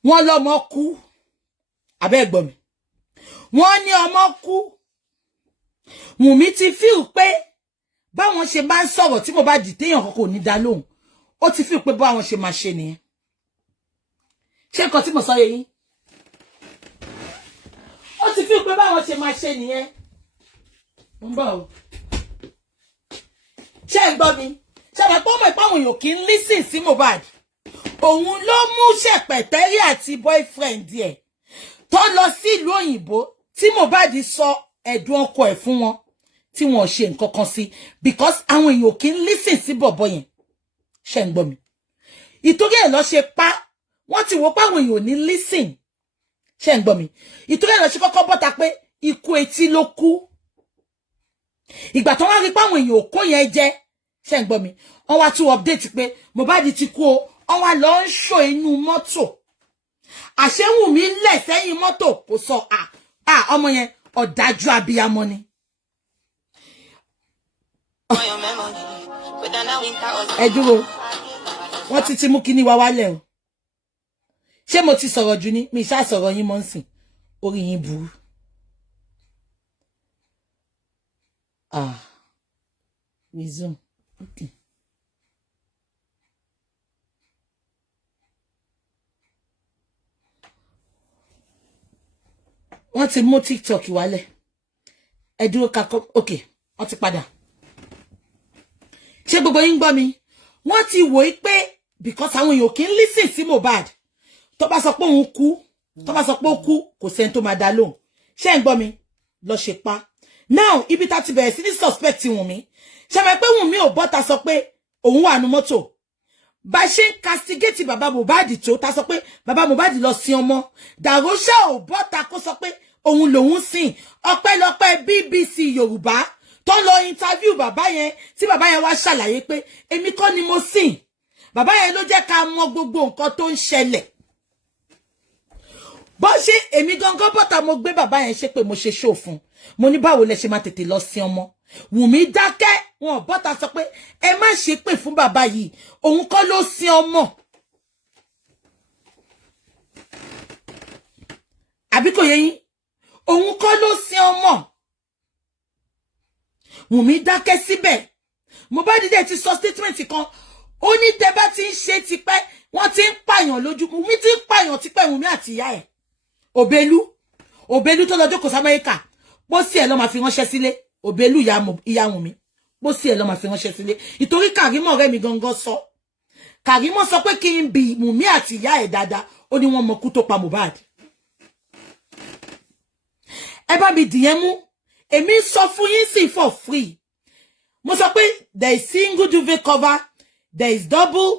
wọ́n lọ́mọ kú abẹ́ ẹ̀gbọ́n mi wọ́n ní ọmọ kú Wùnmí ti feel pé báwọn ṣe máa ń sọ̀rọ̀ tí mo bá dì téèyàn kò ní dá lóhùn ó ti feel pé báwọn ṣe máa ṣe nìyẹn ṣé nǹkan tí mo sọ yẹn ó ti feel pé báwọn ṣe máa ṣe nìyẹn ń bọ̀ o ṣé ń gbọ́ mi ṣé àbẹ̀ pọ́ mọ̀ ìpáwọn èèyàn kì í lísìn sí Mohbad òun ló mú ṣẹ̀pẹ̀tẹ́rì àti boyfriend ẹ̀ tó lọ sí ìlú òyìnbó tí Mohbad sọ ẹ̀dùn ọkọ ẹ̀ fún wọn tí wọn ò ṣe nǹkan kan sí because àwọn èèyàn kì í lísìn sí bọ̀bọ̀ yẹn ṣé ń gbọ́ mi ìtorí ẹ̀ lọ ṣe pa wọ́n ti wò pé àwọn èèyàn ò ní lísìn ṣé ń gbọ́ mi ìtorí ẹ̀ lọ ṣe kọ́kọ́ bọ́ta pé ikú etí ló kú ìgbà tó wá rí pé àwọn èèyàn ò kó yẹn jẹ ṣé ń gbọ́ mi wọ́n wá tún update pé Mohbad ti kú o wọ́n wá lọ ń ṣò inú mọ́tò àṣẹ Wùnmí lẹ̀ sẹ́yìn mọ́tò kò sọ ọmọ yẹn ọ̀dájú abiyamọ ni. ẹ dúró wọ́n ti mú kíní wa wálẹ̀ o ṣé mo ti sọ̀rọ̀ jù ni mi ṣáà sọ̀rọ̀ yín mọ́ ń sìn orí yín burú. Resume. Okay. wọ́n ti mú TikTok wálẹ̀ ẹ dúró kakọ́ okay wọ́n ti padà ṣé gbogbo yín gbọ́ mi wọ́n ti wò ó pé because àwọn èèyàn kì í listen sí Mohbad tó bá sọ pé òun kú tó bá sọ pé ó kú kò sẹ́ni tó máa dá lóhùn ṣé ń gbọ́ mi lọ ṣe pa now ibi tá ti bẹ̀rẹ̀ sí ní suspect Wùnmí ṣe mọ̀ pé Wùnmí ò bọ́ta sọ pé òun wà nú mọ́tò bá ṣe ń castigate bàbá Mohbad tó ta sọ pé bàbá Mohbad lọ sin ọmọ Dàróṣà ò bọ́ta kó sọ pé òun lòun sìn ọpẹ́lọpẹ́ BBC Yorùbá tó lọ interview bàbá yẹn tí bàbá yẹn wá ṣàlàyé pé èmi kọ́ ni mo sìn bàbá yẹn ló jẹ́ ká mọ gbogbo nǹkan tó ń ṣẹlẹ̀ bó ṣe èmi gangan bọ́ta mo gbé bàbá yẹn ṣe pé mo ṣe show fún mo ní báwo lẹ ṣe máa tètè lọ sin ọmọ Wùnmí dákẹ́ wọn bọ́ta sọ pé ẹ má ṣe pé fún bàbá yìí òun kọ́ ló sin ọmọ àbí kò yé yín òun kọ́ ló sin ọmọ Wùnmí dákẹ́ síbẹ̀ Mohbad dẹ̀ ti sọ statement kan ó ní tẹ́ bá ti ń ṣe tipẹ́ wọ́n ti ń pààyàn lójú Wùnmí ti ń pààyàn tipẹ́ Wùnmí àti ìyá ẹ̀ Òbelú tó lọ jókòó sí Amẹ́ríkà pósí ẹ̀ ló máa fi ránṣẹ́ sílé Òbelú ìyá Wùnmí pósí ẹ̀ ló máa fi ránṣẹ́ sílé ìtorí Kàrímọ̀ ọ̀rẹ́ mi gangan sọ Kàrímọ̀ sọ pé kí n bi Wùnmí àti ìyá ẹ̀ dáadáa ó ní wọ́n mọ kú tó pa Mohbad ẹ bá mi dìyẹn mú èmi sọ fún yín sí for free mo sọ pé there is single duvet cover there is double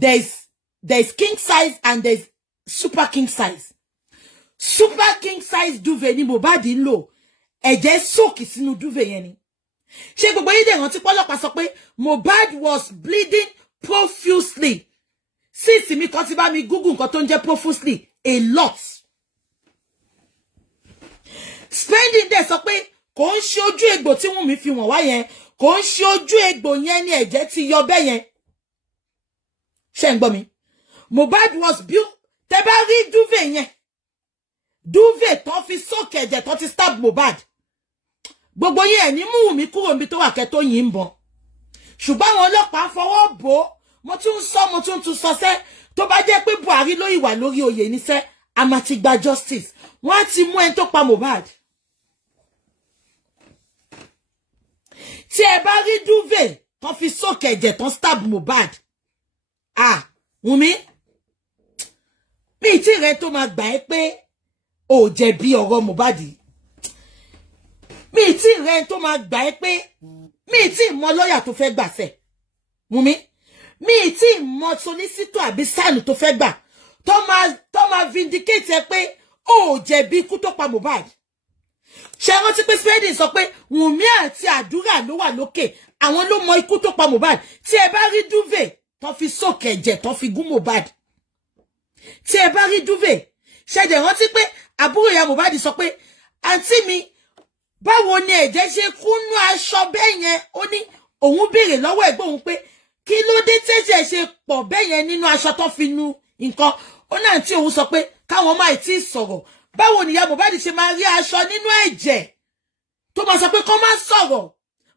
there is king size and there is super king size duvet ni Mohbad ń lò ẹ̀jẹ̀ sókè sínú duvet yẹn ni ṣé gbogbo yín dẹ̀ rántí pọ́lọ́pàá sọ pé Mohbad was bleeding profusely sísì mi kan ti bá mi google nǹkan tó ń jẹ́ profusely a lot spending dẹ̀ sọ pé kò ń ṣe ojú egbò tí Wùnmí fi wọ̀n wá yẹn kò ń ṣe ojú egbò yẹn ni ẹ̀jẹ̀ ti yọ bẹ́ẹ̀ yẹn ṣé ń gbọ́ mi Mohbad was built tẹ́ bá rí duvet yẹn duvet tó fi sókè ẹ̀jẹ̀ tó ti stab Mohbad gbogbo yín ẹ̀ ní mú Wùmí kúrò níbi tó wà kẹ́ tó yìn bọ̀ ṣùgbọ́n àwọn ọlọ́pàá fọwọ́ bò ó mo tún sọ sẹ́ tó bá jẹ́ pé Buhari ló ìwà lórí oyè níṣẹ́ a máa ti gba justice wọ́n á ti mú ẹni tó pa Mohbad tí ẹ bá rí duvet tán fi sókè ẹ̀jẹ̀ tán stab Mohbad Wùmí mi tí rẹ tó máa gbà ẹ́ pé ò jẹ̀bi ọ̀rọ̀ Mohbad mi tí rẹ tó máa gbà ẹ́ pé mi tí mọ lọ́yà tó fẹ́ gbà sẹ́ Wùmí mi tí mọ solicitor àbí sànù tó fẹ́ gbà tó máa vindicate ẹ pé ò jẹ̀bi ikú tó pa Mohbad ṣé rántí pé Spending sọ pé Wùmí àti àdúrà ló wà lókè àwọn ló mọ ikú tó pa Mohbad tí ẹ bá rí duvet tó fi sókè ẹ̀jẹ̀ tó fi gún Mohbad tí ẹ bá rí duvet ṣé dẹ̀ rántí pé àbúrò ìyá Mohbad sọ pé àǹtí mi báwo ni ẹ̀jẹ̀ ṣe kúnnú aṣọ bẹ́ẹ̀ yẹn ó ní òun béèrè lọ́wọ́ ẹ̀gbọ́n òun pé kí ló dé tẹ́jẹ̀ ṣe pọ̀ bẹ́ẹ̀ yẹn nínú aṣọ tó fi nu nǹkan ó náà tí òun sọ pé káwọn máa tí ì sọ̀rọ̀ báwo ni ìyá Mohbad ṣe máa rí aṣọ nínú ẹ̀jẹ̀ tó máa sọ pé kó má sọ̀rọ̀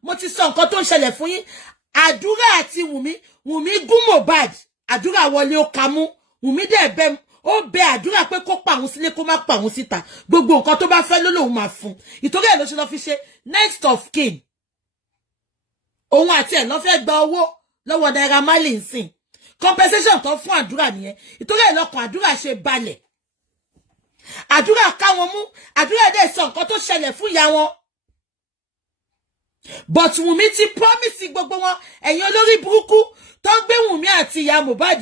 mo ti sọ nǹkan tó ń ṣẹlẹ̀ fún yín àdúrà àti Wùmí gún Mohbad àdúrà wọlé ó ka mú Wùmí dẹ̀ ó bẹ àdúrà pé kó pa òun sílé kó má pa òun síta gbogbo nǹkan tó bá fẹ́ ló lòun máa fún ìtorí ẹ̀ ló ṣe lọ fi ṣe next of kin òun àti ẹ̀ lọ fẹ́ gba owó lọ́wọ́ Naira Marley ń sìn compensation tó fún àdúrà nìyẹn ìtorí ẹ̀ lọ́kàn àdúrà ṣe balẹ̀ àdúrà ká wọn mú àdúrà dẹ̀ sọ nǹkan tó ṣẹlẹ̀ fún ìyá wọn but Wùmí ti promise gbogbo wọn ẹ̀yin olórí burúkú tó ń gbé Wùmí àti ìyá Mohbad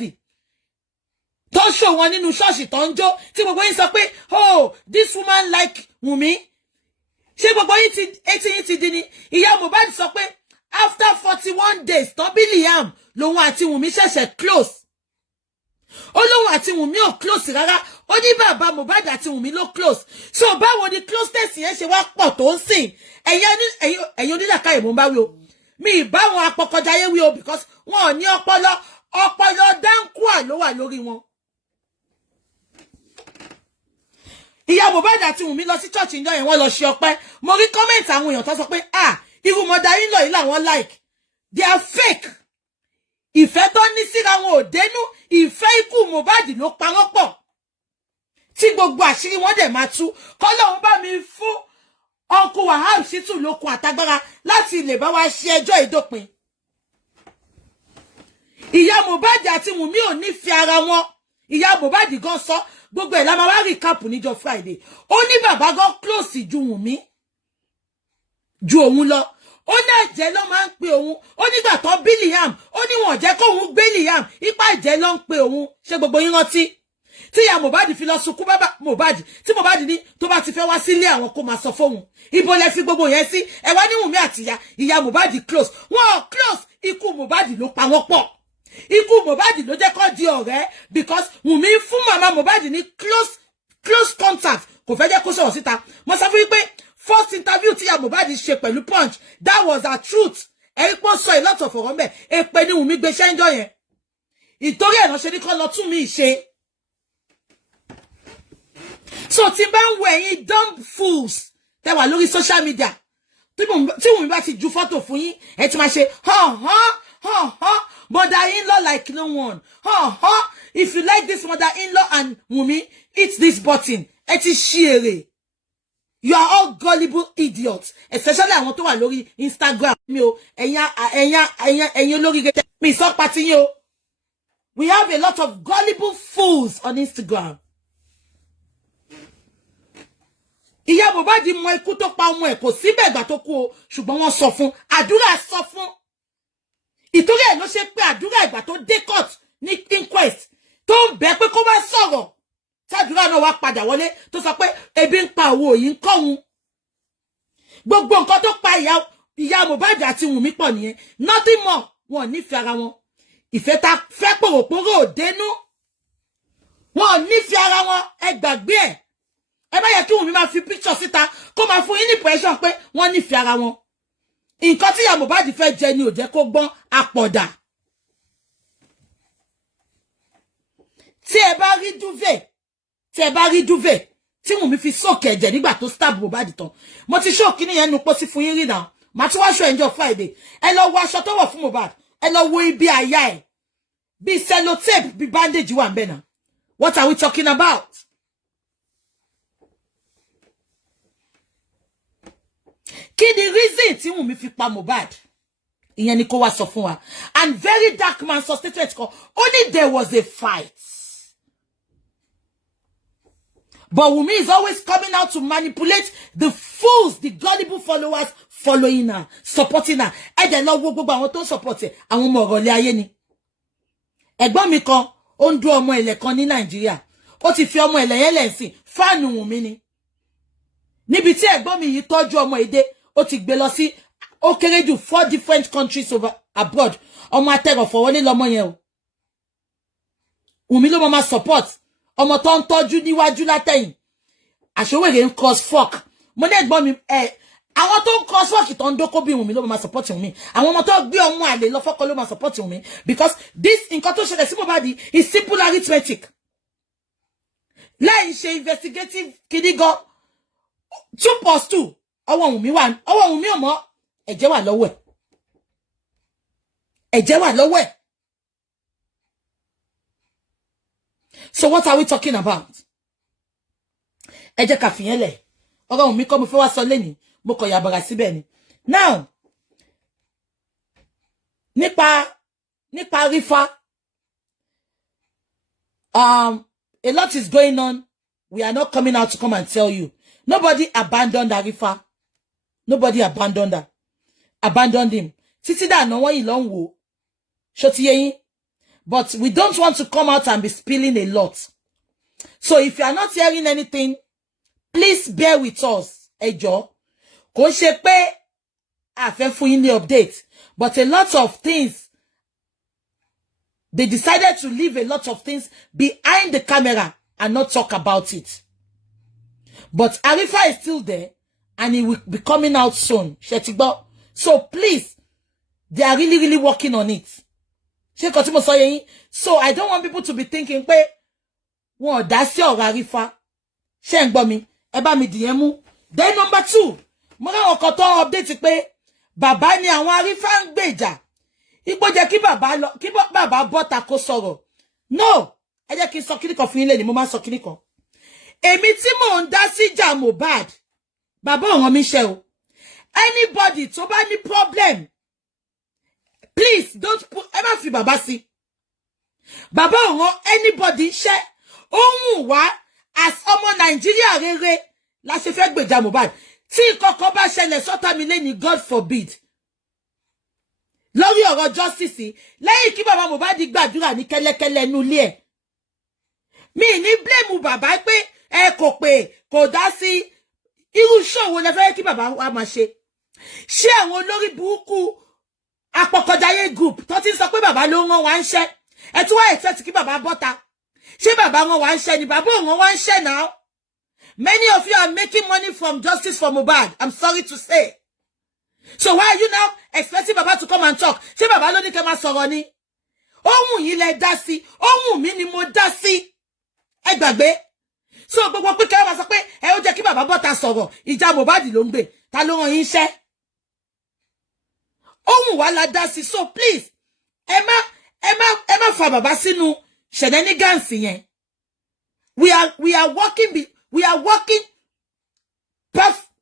tó ń ṣò wọn nínú ṣọ́ọ̀ṣì tó ń jó tí gbogbo yín sọ pé oh this woman like Wùmí ṣé gbogbo yín ti etí yín ti di ni ìyá Mohbad sọ pé after 41 days tó bí Liam lòun àti Wùmí ṣẹ̀ṣẹ̀ close ó lóun àti Wùmí ò close rárá ó ní bàbá Mohbad àti Wùmí ló close so báwo ni closeness yẹn ṣe wá pọ̀ tó ń sìn ẹ̀yin onílàkàyè mo ń bá wí o mi ì bá wọn apọkọjáyé wí o because wọn ò ní ọpọlọ dáńkúà ló wà lórí wọn. ìyá Mohbad àti Wùmí lọ sí church ìjọ yẹn wọ́n lọ ṣe ọpẹ́ mo rí comment àwọn èèyàn tó sọ pé irú mọ̀dá yín lọ yìí làwọn like they are fake ìfẹ́ tó ní síra wọn ò dénú ìfẹ́ ikú Mohbad ló pa wọ́n pọ̀ tí gbogbo àṣírí wọn dẹ̀ máa tú kọ́lọ́hún bá mi fún Uncle Wahab Shittu lókun àtagbára láti lè bá wa ṣe ẹjọ́ ìdópin ìyá Mohbad àti Wùmí ò nífẹ̀ẹ́ ara wọn ìyá Mohbad gan sọ gbogbo ẹ̀ la máa wá recap níjọ́ Friday ó ní bàbá gan close ju Wùmí ju òun lọ ó ní ẹ̀jẹ̀ ló máa ń pe òun ó nígbà tó bí Liam ó ní wọn jẹ́ kóun gbé Liam ipa ẹ̀jẹ̀ ló ń pe òun ṣé gbogbo yín rántí tí ìyá Mohbad fi lọ sunkún bàbá Mohbad tí Mohbad ní tó bá ti fẹ́ wá sílé àwọn kó máa sọ fóun ibo lẹ fi gbogbo yẹn sí ẹ wá ní Wùmí àti ìyá Mohbad close wọn close ikú Mohbad ló pa wọ́n pọ̀ ikú Mohbad ló jẹ́ kó di ọ̀rẹ́ because Wùmí fún màmá Mohbad ní close contact kò fẹ́ jẹ́ kó sọ̀rọ̀ síta mo sọ fún yín pé first interview tí ìyá Mohbad ṣe pẹ̀lú Punch that was her truth ẹ̀rí pọ́ sọ a lot of ọ̀rọ̀ mẹ́ èpè ni Wùmí gbé ṣẹ́ńjọ́ yẹn ìtorí ẹ̀ lọ́ṣẹ́ ní kọ́ lọ tún mí ṣe so tí bá ń wo ẹ̀yin dumb fools tẹ́ wà lórí social media tí Wùmí bá ti ju fọ́tò fún yín ẹ ti máa ṣe mother-in-law like no one if you like this mother-in-law and Wùmí hit this button ẹ ti ṣí èrè. You are all gullible idiots, especially àwọn tó wà lórí Instagram mi o ẹ̀yin olórí gẹ́gẹ́ mi sọ pati yín o. We have a lot of gullible fools on Instagram. Ìyá Mohbad mọ ikú tó pa ọmọ ẹ̀ kò síbẹ̀ ìgbà tó kú o ṣùgbọ́n wọ́n sọ fún àdúrà sọ fún ìtorí ẹ̀ ló ṣe pé àdúrà ìgbà tó dé court ní inquest tó ń bẹ pé kó má sọ̀rọ̀ tàdúrà náà wá padà wọlé tó sọ pé ebi ń pa owó yìí ń kọ́hun gbogbo nǹkan tó pa ìyá Mohbad àti Wùmí pọ̀ nìyẹn nothing more wọn nífẹ̀ẹ́ ara wọn ìfẹ́ ta fẹ́ pòròpórò òdénú wọn nífẹ̀ẹ́ ara wọn ẹ gbàgbé ẹ bá yẹ kí Wùmí máa fi picture síta kó máa fún yín ní impression pé wọ́n nífẹ̀ẹ́ ara wọn nǹkan tí ìyá Mohbad fẹ́ jẹ ni ò jẹ́ kó gbọ́n àpọ̀dà tí ẹ bá rí duvet tí Wùnmí fi sókè ẹ̀jẹ̀ nígbà tó stab Mohbad tán mo ti show kíní yẹn nu pósí fún yín rí náà màá tún wá show ẹjọ́ Friday ẹ lọ wọ aṣọ tó wọ̀ fún Mohbad ẹ lọ wo ibi àyà ẹ̀ bí sellotape bí bandage wà ńbẹ̀ náà. What are we talking about? Kí ni reason tí Wùnmí fi pa Mohbad? Ìyẹn ni kó wá sọ fún wa. And very dark man sọ statement kan only there was a fight. But Wùnmí is always coming out to manipulate the fools, the gullible followers following her, supporting her. Ẹ dẹ̀ lọ wo gbogbo àwọn tó support ẹ̀, àwọn ọmọ ọ̀rọ̀lẹ́ ayé ni. Ẹ̀gbọ́n mi kan, ó ń dú ọmọ ẹ̀lẹ̀ kan ní Nàìjíríà. Ó ti fi ọmọ ẹ̀lẹ̀ yẹn lẹ́sìn, fáànù Wùnmí ni. Níbi tí ẹ̀gbọ́n mi yìí tọ́jú ọmọ èdè, ó ti gbé lọ sí ó kéré jù 4 different countries over abroad. Ọmọ atẹ́rọ̀ fọwọ́lé lọ́mọ yẹn o. Wùnmí ló máa support. Ọmọ tó ń tọ́jú níwájú látẹ̀yìn. Àṣewèrè ń cross fork. Mo ní ẹ̀gbọ́n mi àwọn tó ń cross fork tó ń dókó bí Wùnmí ló máa support Wùnmí. Àwọn ọmọ tó gbé ọmọ àlè lọ fọ́kọ ló máa support Wùnmí because this nǹkan tó ṣẹlẹ̀ sí Mohbad is simple arithmetic. Láì ṣe investigative kìíní gan 2 + 2 ọwọ́ Wùnmí wà ọwọ́ Wùnmí ọmọ ẹ̀jẹ̀ wà lọ́wọ́ ẹ̀. Ẹ̀jẹ̀ wà lọ́wọ́ ẹ̀. So what are we talking about? Ẹ jẹ́ ká fìyẹn lẹ̀. Ọ̀rọ̀ Wùnmí kọ́ mo fẹ́ wá sọ lẹ́ni mo kọ̀ yàbàrà síbẹ̀ ni. Now nípa Rifa a lot is going on. We are not coming out to come and tell you. Nobody abandoned Rifa. Nobody abandoned her. Abandoned him. Títí dànà wọ́n yìí lọ ń wò. Ṣó ti yé yín? But we don't want to come out and be spilling a lot. So if you are not hearing anything, please bear with us. Ẹ jọ̀ọ́. Kò ṣe pé a fẹ́ fún yín ní update. But a lot of things, they decided to leave a lot of things behind the camera and not talk about it. But Rifa is still there and he will be coming out soon. Ṣé so please, they are really working on it. So I don't want people to be thinking, pé wọ́n dá sí ọ̀rọ̀ Rifa. Ṣé ń gbọ́ mi? Ẹ bá mi dìyẹn mú. Then number 2, mo ra ọkọ̀ tó update pé bàbá ni àwọn Rifa ń gbèjà. Ipo jẹ́ kí bàbá bọ́ta kó sọ̀rọ̀. No, ẹ jẹ́ kí n sọ kíní kan fún yín lẹ́ni mo máa sọ kíní kan. Èmi tí mò ń dá sí ìjà Mohbad. Bàbá ò rán mi ṣe o. Anybody tó bá ní problem, please don't put ever fi bàbá sí. Bàbá ò rán anybody ṣe. Ohun wá as ọmọ Nàìjíríà rere la ṣe fẹ́ gbèjà Mohbad. Tí kọ́kọ́ bá ṣẹlẹ̀ sọ́tà mi lẹ́ni God forbid. Lórí ọ̀rọ̀ justice lẹ́yìn kí bàbá Mohbad gbàdúrà ní kẹ́lẹ́kẹ́lẹ́ inú ilé ẹ̀. Mi ní blame bàbá pé ẹ kò dá sí irú ṣòwò lẹ fẹ́ kí bàbá wa máa ṣe. Ṣé àwọn olórí burúkú apọkọjáyé group tó ti sọ pé bàbá ló rán wa ń ṣe ẹ tún wá expect kí bàbá bọ́ta. Ṣé bàbá rán wa ń ṣe ni bàbá ò rán wa ń ṣe now? Many of you are making money from justice for Mohbad. I'm sorry to say. So why are you now expecting Baba to come and talk? Ṣé Baba ló ní kẹ́ máa sọ̀rọ̀ ni? Ohun yìí lẹ dá sí, ohun mi ni mo dá sí. Ẹ gbàgbé. So gbogbo pé kẹ́ máa sọ pé ẹ ó jẹ́ kí Baba bọ́ta sọ̀rọ̀, ìjà Mohbad ló ń gbé. Ta ló rán yín ṣẹ́? Ohun wa la dá sí. So please, ẹ má fa Baba sínú shenanigans yẹn. We are working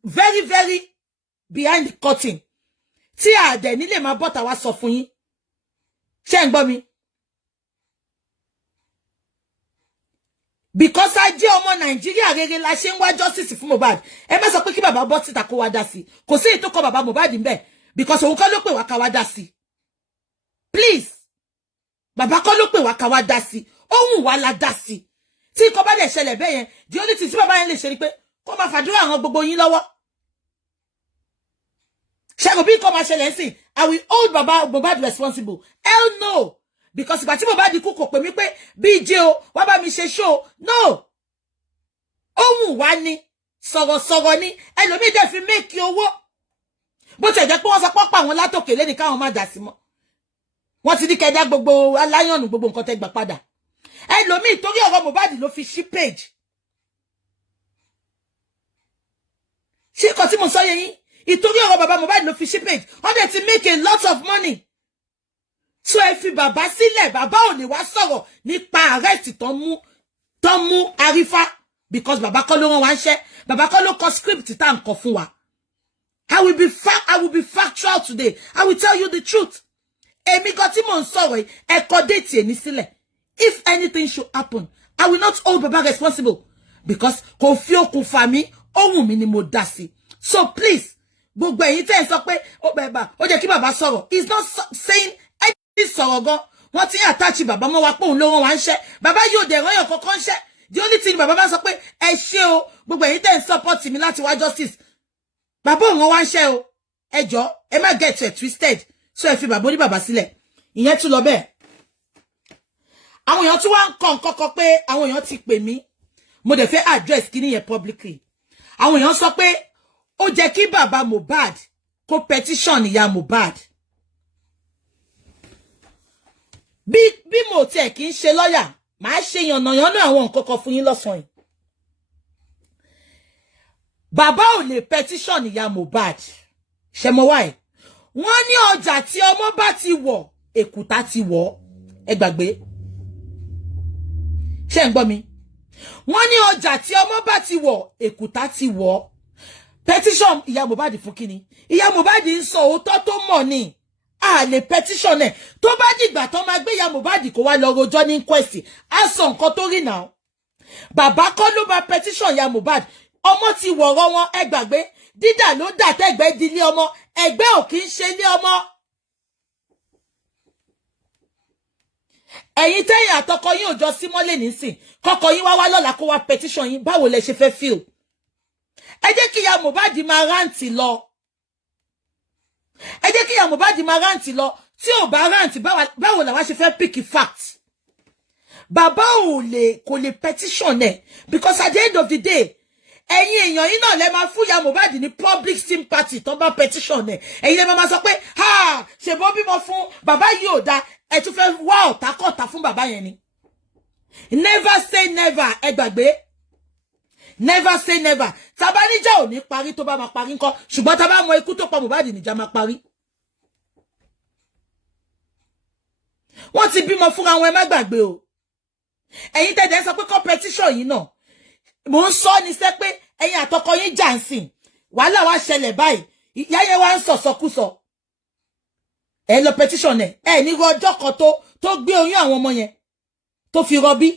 very behind the curtain. Tí a dẹ̀ nílé máa bọ́ta wá sọ fún yín. Ṣé ń gbọ́ mi? Because a jẹ́ ọmọ Nàìjíríà rere la ṣe ń wá justice fún Mohbad. Ẹ má sọ pé kí bàbá bọ́ síta kó wá dá sí. Kò sí èyí tó kọ bàbá Mohbad ńbẹ̀ because òun kọ́ ló pè wá ká wá dá sí. Please. Bàbá kọ́ ló pè wá ká wá dá sí. Ohun wa la dá sí. Tí kò bá dẹ̀ ṣẹlẹ̀ bẹ́ẹ̀ yẹn, the only thing tí bàbá yẹn lè ṣe ni pé kó máa fàdúrà àwọn gbogbo yín lọ́wọ́. Ṣé bí kò máa ṣẹlẹ̀ sí, I will hold Baba Mohbad responsible. Hell no. Because ìgbà tí Mohbad kú kò pè mí pé BJ o, wá bá mi ṣe show. No. Ohun wa ni, sọ̀rọ̀ ni, ẹlòmíì dẹ̀ fi make owó. Bó tẹ̀ jẹ́ pé wọ́n sọ pé pa àwọn látòkè lẹ́ni káwọn má dà sí mọ́. Wọ́n ti ní kẹ́dá gbogbo aláyọ̀nù gbogbo nǹkan tẹ́ gbà padà. Ẹlòmíì torí ọ̀rọ̀ Mohbad ló fi ṣí page. ṣé nǹkan tí mo sọ yẹn yín ìtorí ọ̀rọ̀ bàbá Mohbad ló fi ṣí page wọ́n dẹ̀ ti make a lot of money so ẹ fi bàbá sílẹ̀ bàbá ò lè wá sọ̀rọ̀ nípa arrest tó mú Arifa because bàbá kọ́ ló rán wa ńṣẹ́ bàbá kọ́ ló kọ script tá ń kọ fún wa I will be factual today I will tell you the truth èmi kan tí mò ń sọ̀rọ̀ yìí ẹ kọ déètì ẹni sílẹ̀ if anything should happen I will not hold bàbá responsible because kò fi okùn fà mí ohun mi ni mo dá sí so please gbogbo ẹ̀yin tẹ́ ẹ sọ pé ó bàbá ó jẹ́ kí bàbá sọ̀rọ̀ he's not saying anything sọ̀rọ̀ gan wọ́n ti attach bàbá mọ́ wa pé òun ló rán wa ńṣẹ́ bàbá yóò dẹ̀ rán yàn kankan ńṣẹ́ the only thing bàbá bá sọ pé ẹ ṣé o gbogbo ẹ̀yin tẹ́ ẹ support mi láti wá justice bàbá òun rán wa ńṣẹ́ o ẹ jọ̀ọ́ ẹ má get it twisted so ẹ fi bàbá ní bàbá sílẹ̀ ìyẹn tún lọ bẹ́ẹ̀ àwọn èèyàn tún wá ń kọ nǹkan kan pé àwọn èèyàn ti pè mí mo dẹ̀ fẹ́ address kíní yẹn publicly àwọn èèyàn sọ pé ó jẹ́ kí bàbá Mohbad kó petition ìyá Mohbad bí mo tiẹ̀ kì í ṣe lọ́yà màá ṣe yànnàyànnà àwọn nǹkan kan fún yín lọ́sàn-án yìí bàbá ò lè petition ìyá Mohbad ṣe mọ wáyé wọ́n ní ọjà tí ọmọ bá ti wọ̀ èkúta ti wọ̀ ẹ gbàgbé ṣé ń gbọ́ mi wọ́n ní ọjà tí ọmọ bá ti wọ̀ èkúta ti wọ̀ petition ìyá Mohbad fún kíni ìyá Mohbad ń sọ òótọ́ tó mọ̀ ni a lè petition ẹ̀ tó bá dìgbà tó máa gbé ìyá Mohbad kó wá lọ rojọ́ ní inquest á sọ nǹkan tó rí náà bàbá kọ́ ló máa petition ìyá Mohbad ọmọ ti wọ̀rọ̀ wọn ẹ gbàgbé dídà ló dà tẹ́gbẹ́ di ilé ọmọ ẹgbẹ́ ò kì í ṣe ilé ọmọ ẹ̀yin tẹ́yìn àtọkọ yín ò jọ sí mọ́lẹ̀ nísìn kọkọ yín wá lọ́la kó wá petition yín báwo lẹ ṣe fẹ́ feel ẹ jẹ́ kí ìyá Mohbad máa rántí lọ ẹ jẹ́ kí ìyá Mohbad máa rántí lọ tí ò bá rántí báwo làwa ṣe fẹ́ pick fact bàbá kò lè petition ẹ̀ because at the end of the day ẹ̀yin èèyàn yín náà lẹ máa fún ìyá Mohbad ní public sympathy tó bá petition ẹ̀ ẹ̀yin lẹ máa sọ pé ha ṣèbó bímọ fún bàbá yìí ò dáa ẹ tún fẹ́ wá ọ̀tá fún bàbá yẹn ni never say never ẹ gbàgbé never say never tàbá níjà ò ní parí tó bá máa parí ńkọ́ ṣùgbọ́n tàbá mọ ikú tó pa Mohbad níjà máa parí wọ́n ti bímọ fúnra wọn ẹ má gbàgbé o ẹ̀yin tẹ̀dẹ̀ sọ pé competition yìí náà mò ń sọ ní sẹ́ pé ẹ̀yin àtọkọ yín jà ń sìn wàhálà wá ṣẹlẹ̀ báyìí ìyá yẹn wá ń sọ̀sọkúsọ ẹ lọ petition ẹ ní ọjọ́ kan tó gbé oyún àwọn ọmọ yẹn tó fi rọbí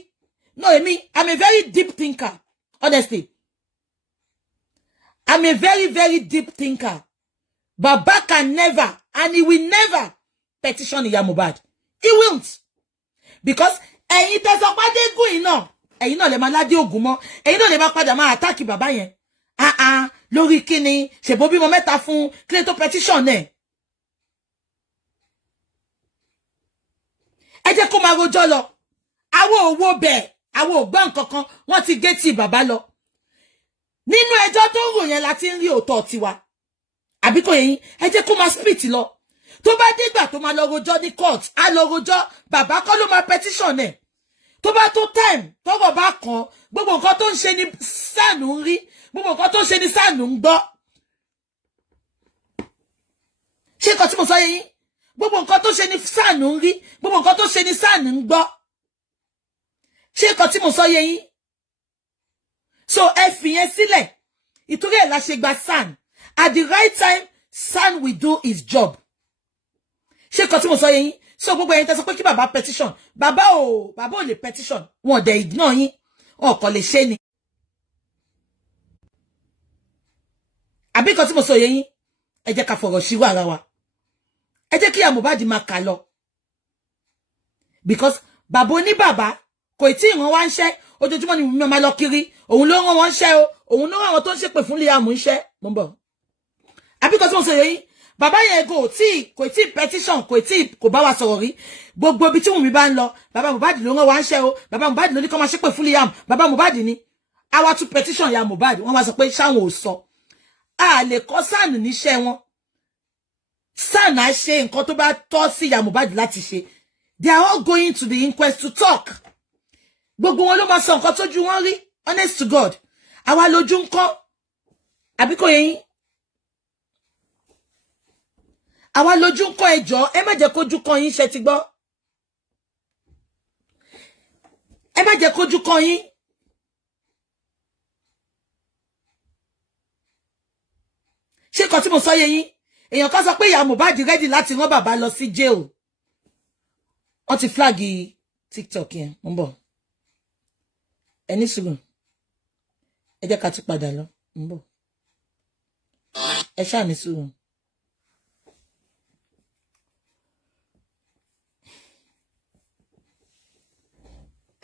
no èmi I'm a very deep thinker honestly I'm a very very deep thinker Baba can never and he will never petition ìyá Mohbad he won't because ẹ̀yin tẹ̀sán pàdé gùn yìí náà ẹ̀yin náà lè máa ládé ògùn mọ́ ẹ̀yin náà lè máa padà máa àtàkì bàbá yẹn lórí kíni ṣèbó bímọ mẹ́ta fún clinton petition ẹ̀ ẹ jẹ́ kó máa rojọ́ lọ àwọn òwò bẹ́ẹ̀ àwọn ògbọ́n nǹkankan wọ́n ti gé tí bàbá lọ nínú ẹjọ́ tó rò yẹn láti ń rí òótọ́ tiwa àbí kò yẹn ẹ jẹ́ kó máa split lọ tó bá dégbà tó máa lọ rojọ́ ní court á lọ rojọ́ bàbá kọ́ ló máa petition ẹ̀ tó bá tó time tọ́rọ̀ bá kàn gbogbo nǹkan tó ń ṣe ni sànù ń rí gbogbo nǹkan tó ń ṣe ni sànù ń gbọ́ ṣé nǹkan tí mo sọ yẹn gbogbo nǹkan tó ṣe ni sànù ń rí gbogbo nǹkan tó ṣe ni sànù ń gbọ́ ṣé nǹkan tí mo sọ yẹn so ẹ fi yẹn sílẹ̀ ìtorí ẹ̀ la ṣe gba SAN at the right time SAN will do his job ṣé nǹkan tí mo sọ yẹn so gbogbo ẹ̀yin tẹ́ sọ pé kí bàbá petition bàbá ò lè petition wọn dẹ̀ ignore yín wọn kò lè ṣe ni àbí nǹkan tí mo sọ yẹn ẹ jẹ́ ká fọ̀rọ̀ ṣírò ara wa ẹ jẹ́ kí ìyá Mohbad máa kà lọ because bàbá oníbàbá kò tí ì rán wá ń ṣẹ́ ojoojúmọ́ ni mo máa lọ kiri òun ló rán wọn ń ṣẹ́ o òun ló rán àwọn tó ń ṣépè fún Liam ń ṣẹ́ mo ń bọ̀ àbí nǹkan tí mo sọ yẹn bàbá yẹn kò tí petition kò bá wa sọ̀rọ̀ rí gbogbo ibi tí Wùnmí bá ń lọ bàbá Mohbad ló rán wá ń ṣẹ́ o bàbá Mohbad ló ní kó máa ṣépè fún Liam bàbá Mohbad ni àwa tún petition ìyá Mohbad wọ́n wá sọ pé ṣáwọn ò sọ a lè kọ́ SAN níṣẹ́ wọn SAN á ṣe nǹkan tó bá tọ́ sí ìyá Mohbad láti ṣe they are all going to the inquest to talk gbogbo wọn ló máa sọ nǹkan tójú wọn rí honest to God àwa lójú ń kọ́ àbí kò yé yín àwa lójú ń kọ́ ẹjọ́ ẹ má jẹ́ kójú kan yín ṣe ti gbọ́ ẹ má jẹ́ kójú kan yín ṣé kan tí mo sọ yé yín èèyàn kan sọ pé ìyá Mohbad ready láti rán bàbá lọ sí jail wọ́n ti flag TikTok yẹn mo ń bọ̀ ẹ ní sùúrù ẹ jẹ́ ká tún padà lọ mo ń bọ̀ ẹ ṣáà ní sùúrù.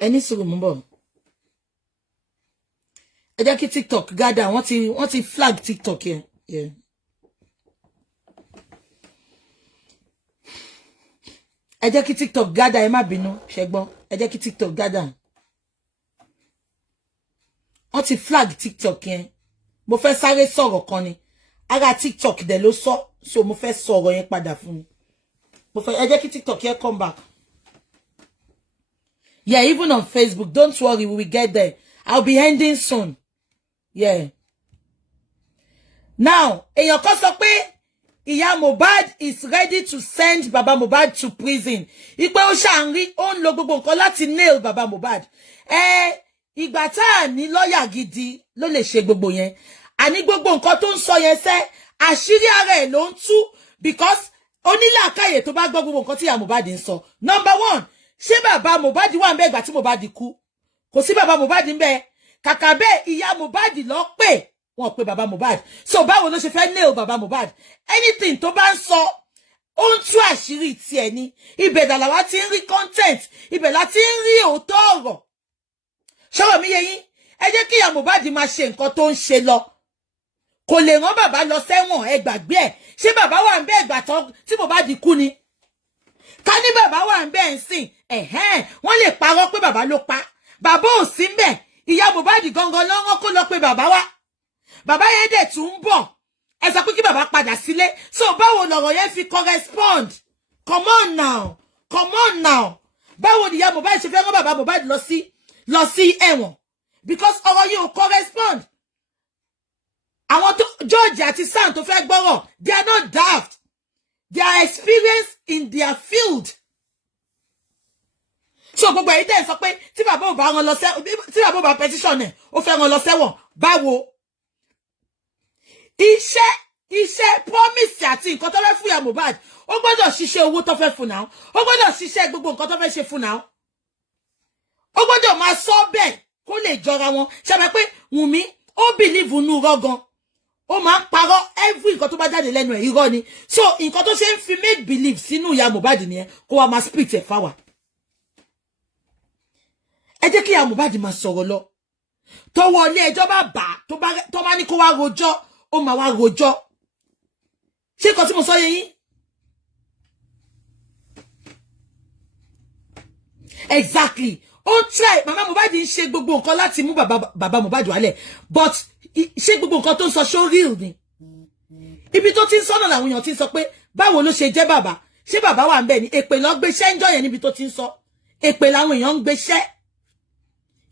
Any sùúrù mo ń bọ̀ ẹ jẹ́ kí TikTok gather wọ́n ti flag TikTok yẹn yeah. ẹ jẹ́ kí TikTok gather ẹ má bínú ṣẹ́gbọ́n ẹ jẹ́ kí TikTok gather wọ́n ti flag TikTok yẹn mo fẹ́ sáré sọ̀rọ̀ kan ni ara TikTok dẹ̀ ló sọ so mo fẹ́ sọ̀rọ̀ yẹn padà fún mi mo fẹ́ ẹ jẹ́ kí TikTok yẹn come back. Yeah, even on Facebook. Don't worry, we will get there. I'll be ending soon. Yeah. Now, èèyàn kan sọ pé ìyá Mohbad is ready to send Baba Mohbad to prison. Ipe ó ṣàǹrí, ó ń lo gbogbo nǹkan láti nail Baba Mohbad. Ìgbà tá ní lawyer gidi ló lè ṣe gbogbo yẹn. Àní gbogbo nǹkan tó ń sọ yẹn ṣe àṣírí ara ẹ̀ ló ń tú because onílàákàyè tó bá gbọ́ gbogbo nǹkan tí ìyá Mohbad ń sọ. Number 1. Ṣé bàbá Mohbad wà ńbẹ̀ ìgbà tí Mohbad kú kò sí bàbá Mohbad ńbẹ̀ kàkà bẹ́ẹ̀ ìyá Mohbad ló pè wọ́n pè bàbá Mohbad so báwo ló ṣe fẹ́ nail bàbá Mohbad anything tó bá ń sọ ó ń tú àṣírí tiẹ̀ ni ibẹ̀ dàlàwà ti ń rí content ibẹ̀ la ti ń rí òótọ́ ọ̀rọ̀ ṣọ́rọ̀ mi yé yín ẹ jẹ́ kí ìyá Mohbad máa ṣe nǹkan tó ń ṣe lọ kò lè rán bàbá lọ sẹ́wọ̀n ẹ gbàgbé ẹ̀ ṣé bàbá wà ńbẹ̀ ìgbà tí Mohbad kú ni ká ní bàbá wà ńbẹ̀ ń sìn wọ́n lè parọ́ pé bàbá ló pa bàbá ò sí ńbẹ̀ ìyá Mohbad gangan ló rán kó lọ pé bàbá wá bàbá yẹn dẹ̀ tún ń bọ̀ ẹ sọ pé kí bàbá padà sílé so báwo lọ̀rọ̀ yẹn fi correspond come on now báwo ni ìyá Mohbad ṣe fẹ́ rán bàbá Mohbad lọ sí ẹ̀wọ̀n because ọ̀rọ̀ yìí ò correspond àwọn tó George àti Sam tó fẹ́ gbọ́rọ̀ they are not daft they are experienced in their field. So gbogbo èyí tẹ́ sọ pé tí bàbá ò bá rán lọ tí bàbá ò bá petition ẹ̀ ó fẹ́ rán lọ sẹ́wọ̀n báwo iṣẹ́ promise àti nǹkan tó fẹ́ fún ìyá Mohbad ó gbọ́dọ̀ ṣiṣẹ́ owó tó fẹ́ fún náà ó gbọ́dọ̀ ṣiṣẹ́ gbogbo nǹkan tó fẹ́ ṣe fún náà ó gbọ́dọ̀ máa sọ bẹ́ẹ̀ kó lè jọra wọn ṣàbẹ̀ pé Wùnmí ó believe nú rọ́gan ó máa ń parọ́ every nǹkan tó bá jáde lẹ́nu ẹ̀ irọ́ ni so nǹkan tó ṣe ń fi make believe sínú ìyá Mohbad nìyẹn kó wá máa split ẹ̀ fáwà ẹ jẹ́ kí ìyá Mohbad máa sọ̀rọ̀ lọ tọwọ́ ilé ẹjọ́ bá bà tó bá ní kó wá rojọ́ ó máa wá rojọ́ ṣé nǹkan tí mo sọ yé yín exactly ó try mama Mohbad ń ṣe gbogbo nǹkan láti mú bàbá Mohbad wálẹ̀ but ṣé gbogbo nǹkan tó ń sọ show real ni ibi tó ti ń sọ́nà làwọn èèyàn ti ń sọ pé báwo ló ṣe jẹ́ bàbá ṣé bàbá wà ń bẹ̀ ni èpè lọ gbéṣẹ́ ń jọ yẹn níbi tó ti ń sọ èpè làwọn èèyàn ń gbéṣẹ́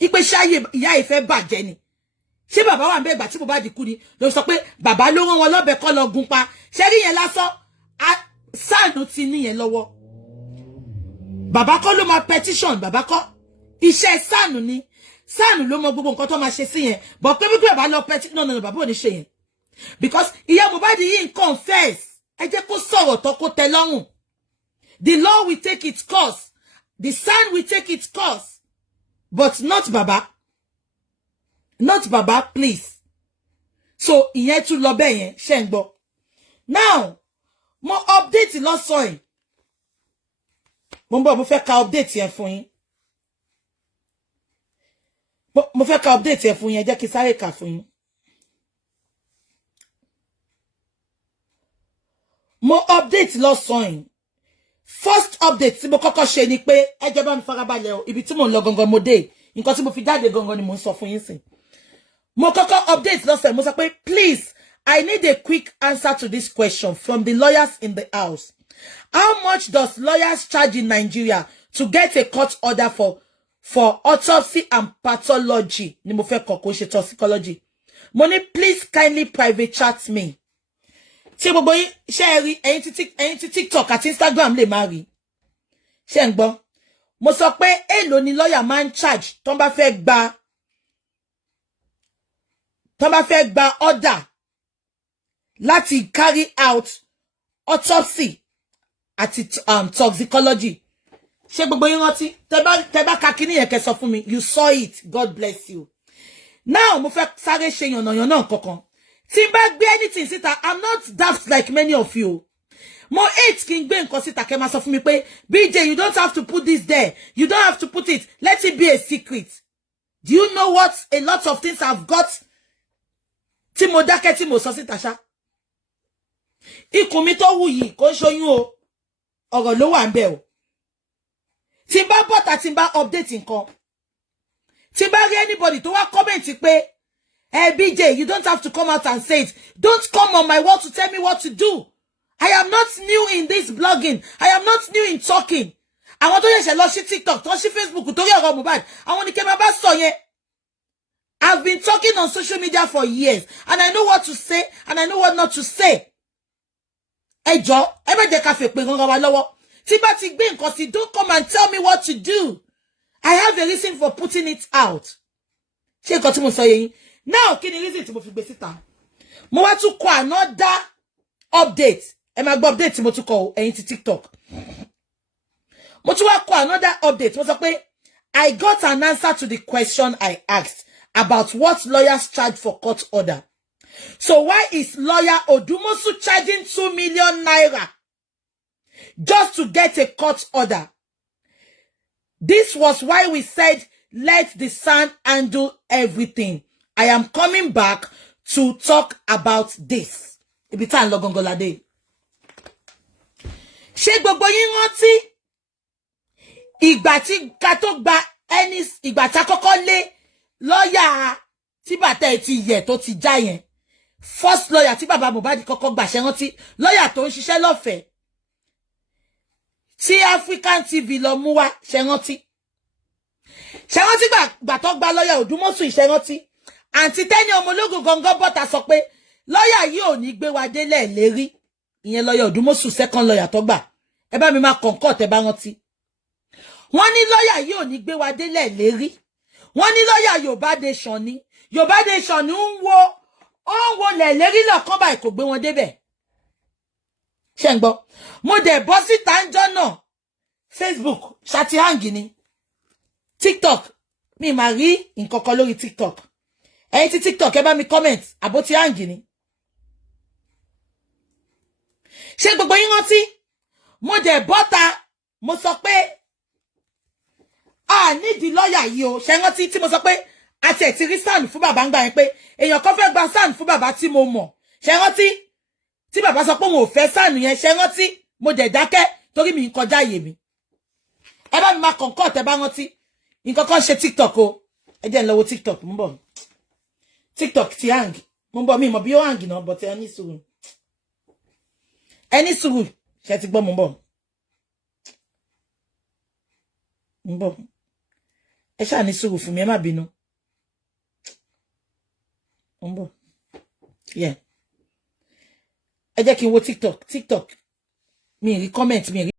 ipe ṣáyé ìyá ìfẹ́ bàjẹ́ ni ṣé bàbá wà ń bẹ̀ ìgbà tí Mohbad kú ni ló sọ pé bàbá ló rán wọn lọ́bẹ̀ kọ́ lọ gun pa ṣé rí yẹn lásán sáànù ti níyẹn lọ́wọ́ bàbá kọ́ ló máa petition bàbá kọ́ iṣẹ́ sáànù ni sáànù ló mọ gbogbo nǹkan tó máa ṣe sí yẹn but pé bí bàbá lọ petition no bàbá ò ní ṣe yẹn because ìyá Mohbad yìí ń confess ẹ jẹ́ kó sọ̀rọ̀ tó kó tẹ́ lọ́rùn the law will take its course the son will take its course but not baba please so ìyẹn tún lọ bẹ́ẹ̀ yẹn ṣe ń gbọ́ now mo update lọ́sàn yìí mo ń bọ̀ mo fẹ́ ka update yẹn fún yín mo fẹ́ ka update yẹn fún yín ẹ jẹ́ kí sáré kà fún yín mo update lọ́sàn yìí first update tí mo kọ́kọ́ ṣe ni pé ẹ jẹ́ bá mi farabalẹ̀ o ibi tí mo ń lọ gangan mo dé nǹkan tí mo fi jáde gangan ni mo ń sọ fún yín sìn mo kọ́kọ́ update lọ́sẹ̀ mo sọ pé please I need a quick answer to this question from the lawyers in the house. How much does lawyers charge in Nigeria to get a court order for autopsy and pathology? Ni mo fẹ́ kọ kó ṣe toxicology. Money, please kindly private chat me. Ṣé gbogbo yín ṣé rí ẹ̀yin tí TikTok àti Instagram lè máa rí. Ṣé ń gbọ́? Mo sọ pé èló ni lawyer man charge tó bá fẹ́ gba order láti carry out autopsy àti toxicology. Ṣé gbogbo yín rántí? Tẹ́ bá ka kíní yẹn kẹ́ sọ fún mi. You saw it. God bless you. Now mo fẹ́ sáré ṣe yànnàyànnà kankan. Tí n bá gbé anything síta, I'm not daft like many of you. Mo hate kí n gbé nǹkan síta kẹ́ máa sọ fún mi pé BJ, you don't have to put this there. You don't have to put it. Let it be a secret. Do you know what a lot of things I've got? Tí mo dákẹ́ tí mo sọ síta ṣá. Ikùn mi tó wù yìí kò ṣoyún o. Ọ̀rọ̀ ló wà ńbẹ̀ o. Tí n bá bọ́ta tí n bá update nǹkan. Tí n bá rí anybody tó wá comment pé BJ, you don't have to come out and say it. Don't come on my wall to tell me what to do. I am not new in this blogging. I am not new in talking. Àwọn tó ṣẹ̀ṣẹ̀ lọ sí TikTok, tó sí Facebook, torí ọ̀rọ̀ Mohbad. Àwọn ni kẹ́ máa bá sọ yẹn. I've been talking on social media for years, and I know what to say, and I know what not to say. Ẹ jọ̀ọ́, ẹ má jẹ́ ká fẹ́ pé gangan wa lọ́wọ́. Tí bá ti gbé nǹkan sí, don't come and tell me what to do. I have a reason for putting it out. Ṣé nǹkan tí mo sọ yẹn? Now, kí ni reason tí mo fi gbé síta? Mo wá tún kọ another update. Ẹ máa gbọ́ update tí mo tún kọ ẹ̀yin ti TikTok. Mo tún wá kọ another update. Mo sọ pé I got an answer to the question I asked about what lawyers charge for court order. So why is lawyer Odumosu charging 2 million naira just to get a court order? This was why we said, let the Sun handle everything. I am coming back to talk about this. Ibi tá ń lọ gangan ládé. Ṣé gbogbo yín rántí ìgbà tí ká tó gba ìgbà tá kọ́kọ́ lé lawyer tí bàtà ẹ̀ ti yẹ̀ tó ti já yẹn. First lawyer tí bàbá Mohbad kọ́kọ́ gbà, ṣé rántí lawyer tó ń ṣiṣẹ́ lọ́fẹ̀ẹ́ tí African TV lọ mú wá, ṣé rántí? Ṣé rántí gbà tó gba lawyer Odumosu, ṣé rántí? Àǹtí Tẹ́ni Ọmọlógo gangan bọ́ta sọ pé lawyer yìí ò ní gbé wa délẹ̀ lérí. Ìyẹn lawyer Odumosu second lawyer tó gbà. Ẹ bá mi máa concord tẹ́ bá rántí. Wọ́n ní lawyer yìí ò ní gbé wa délẹ̀ lérí. Wọ́n ní lawyer Yorùbá Nation ni. Yorùbá Nation ń wo lẹ̀ lérí lọ́kàn báyìí kò gbé wọn débẹ̀. Ṣé ń gbọ́? Mo dẹ̀ bọ́ síta ńjọ́ náà. Facebook ṣàti hang ni. TikTok mi máa rí nǹkan kan lórí TikTok. Ẹ̀yin tí TikTok ẹ bá mi comment àbó ti hang ni. Ṣé gbogbo yín rántí? Mo dẹ̀ bọ́ta mo sọ pé nídìí lọ́yà yìí o. Ṣé rántí tí mo sọ pé àti ẹ̀ ti rí stand fún bàbá ń gbà yẹn pé èèyàn kan fẹ́ gba stand fún bàbá tí mo mọ̀. Ṣé rántí tí bàbá sọ pé òun ò fẹ́ stand yẹn? Ṣé rántí mo dẹ̀ dákẹ́ torí mi ń kọjá àyè mi. Ẹ bá mi máa concord tẹ́ bá rántí. Nǹkan kan ṣe TikTok o. Ẹ jẹ́ n lọ wo TikTok mo ń bọ̀. TikTok ti hang. Mo ń bọ̀ mi mọ̀ bí ó hang náà but ẹ ní sùúrù. Ẹ ní sùúrù. Ṣé ti gbọ́ mo ń bọ̀. Mo ń bọ̀. Ẹ ṣáà ní sùúrù fún mi, ẹ má bínú. Mo ń bọ̀. Yeah. Ẹ jẹ́ kí n wo TikTok. TikTok. Mi rí comment mi rí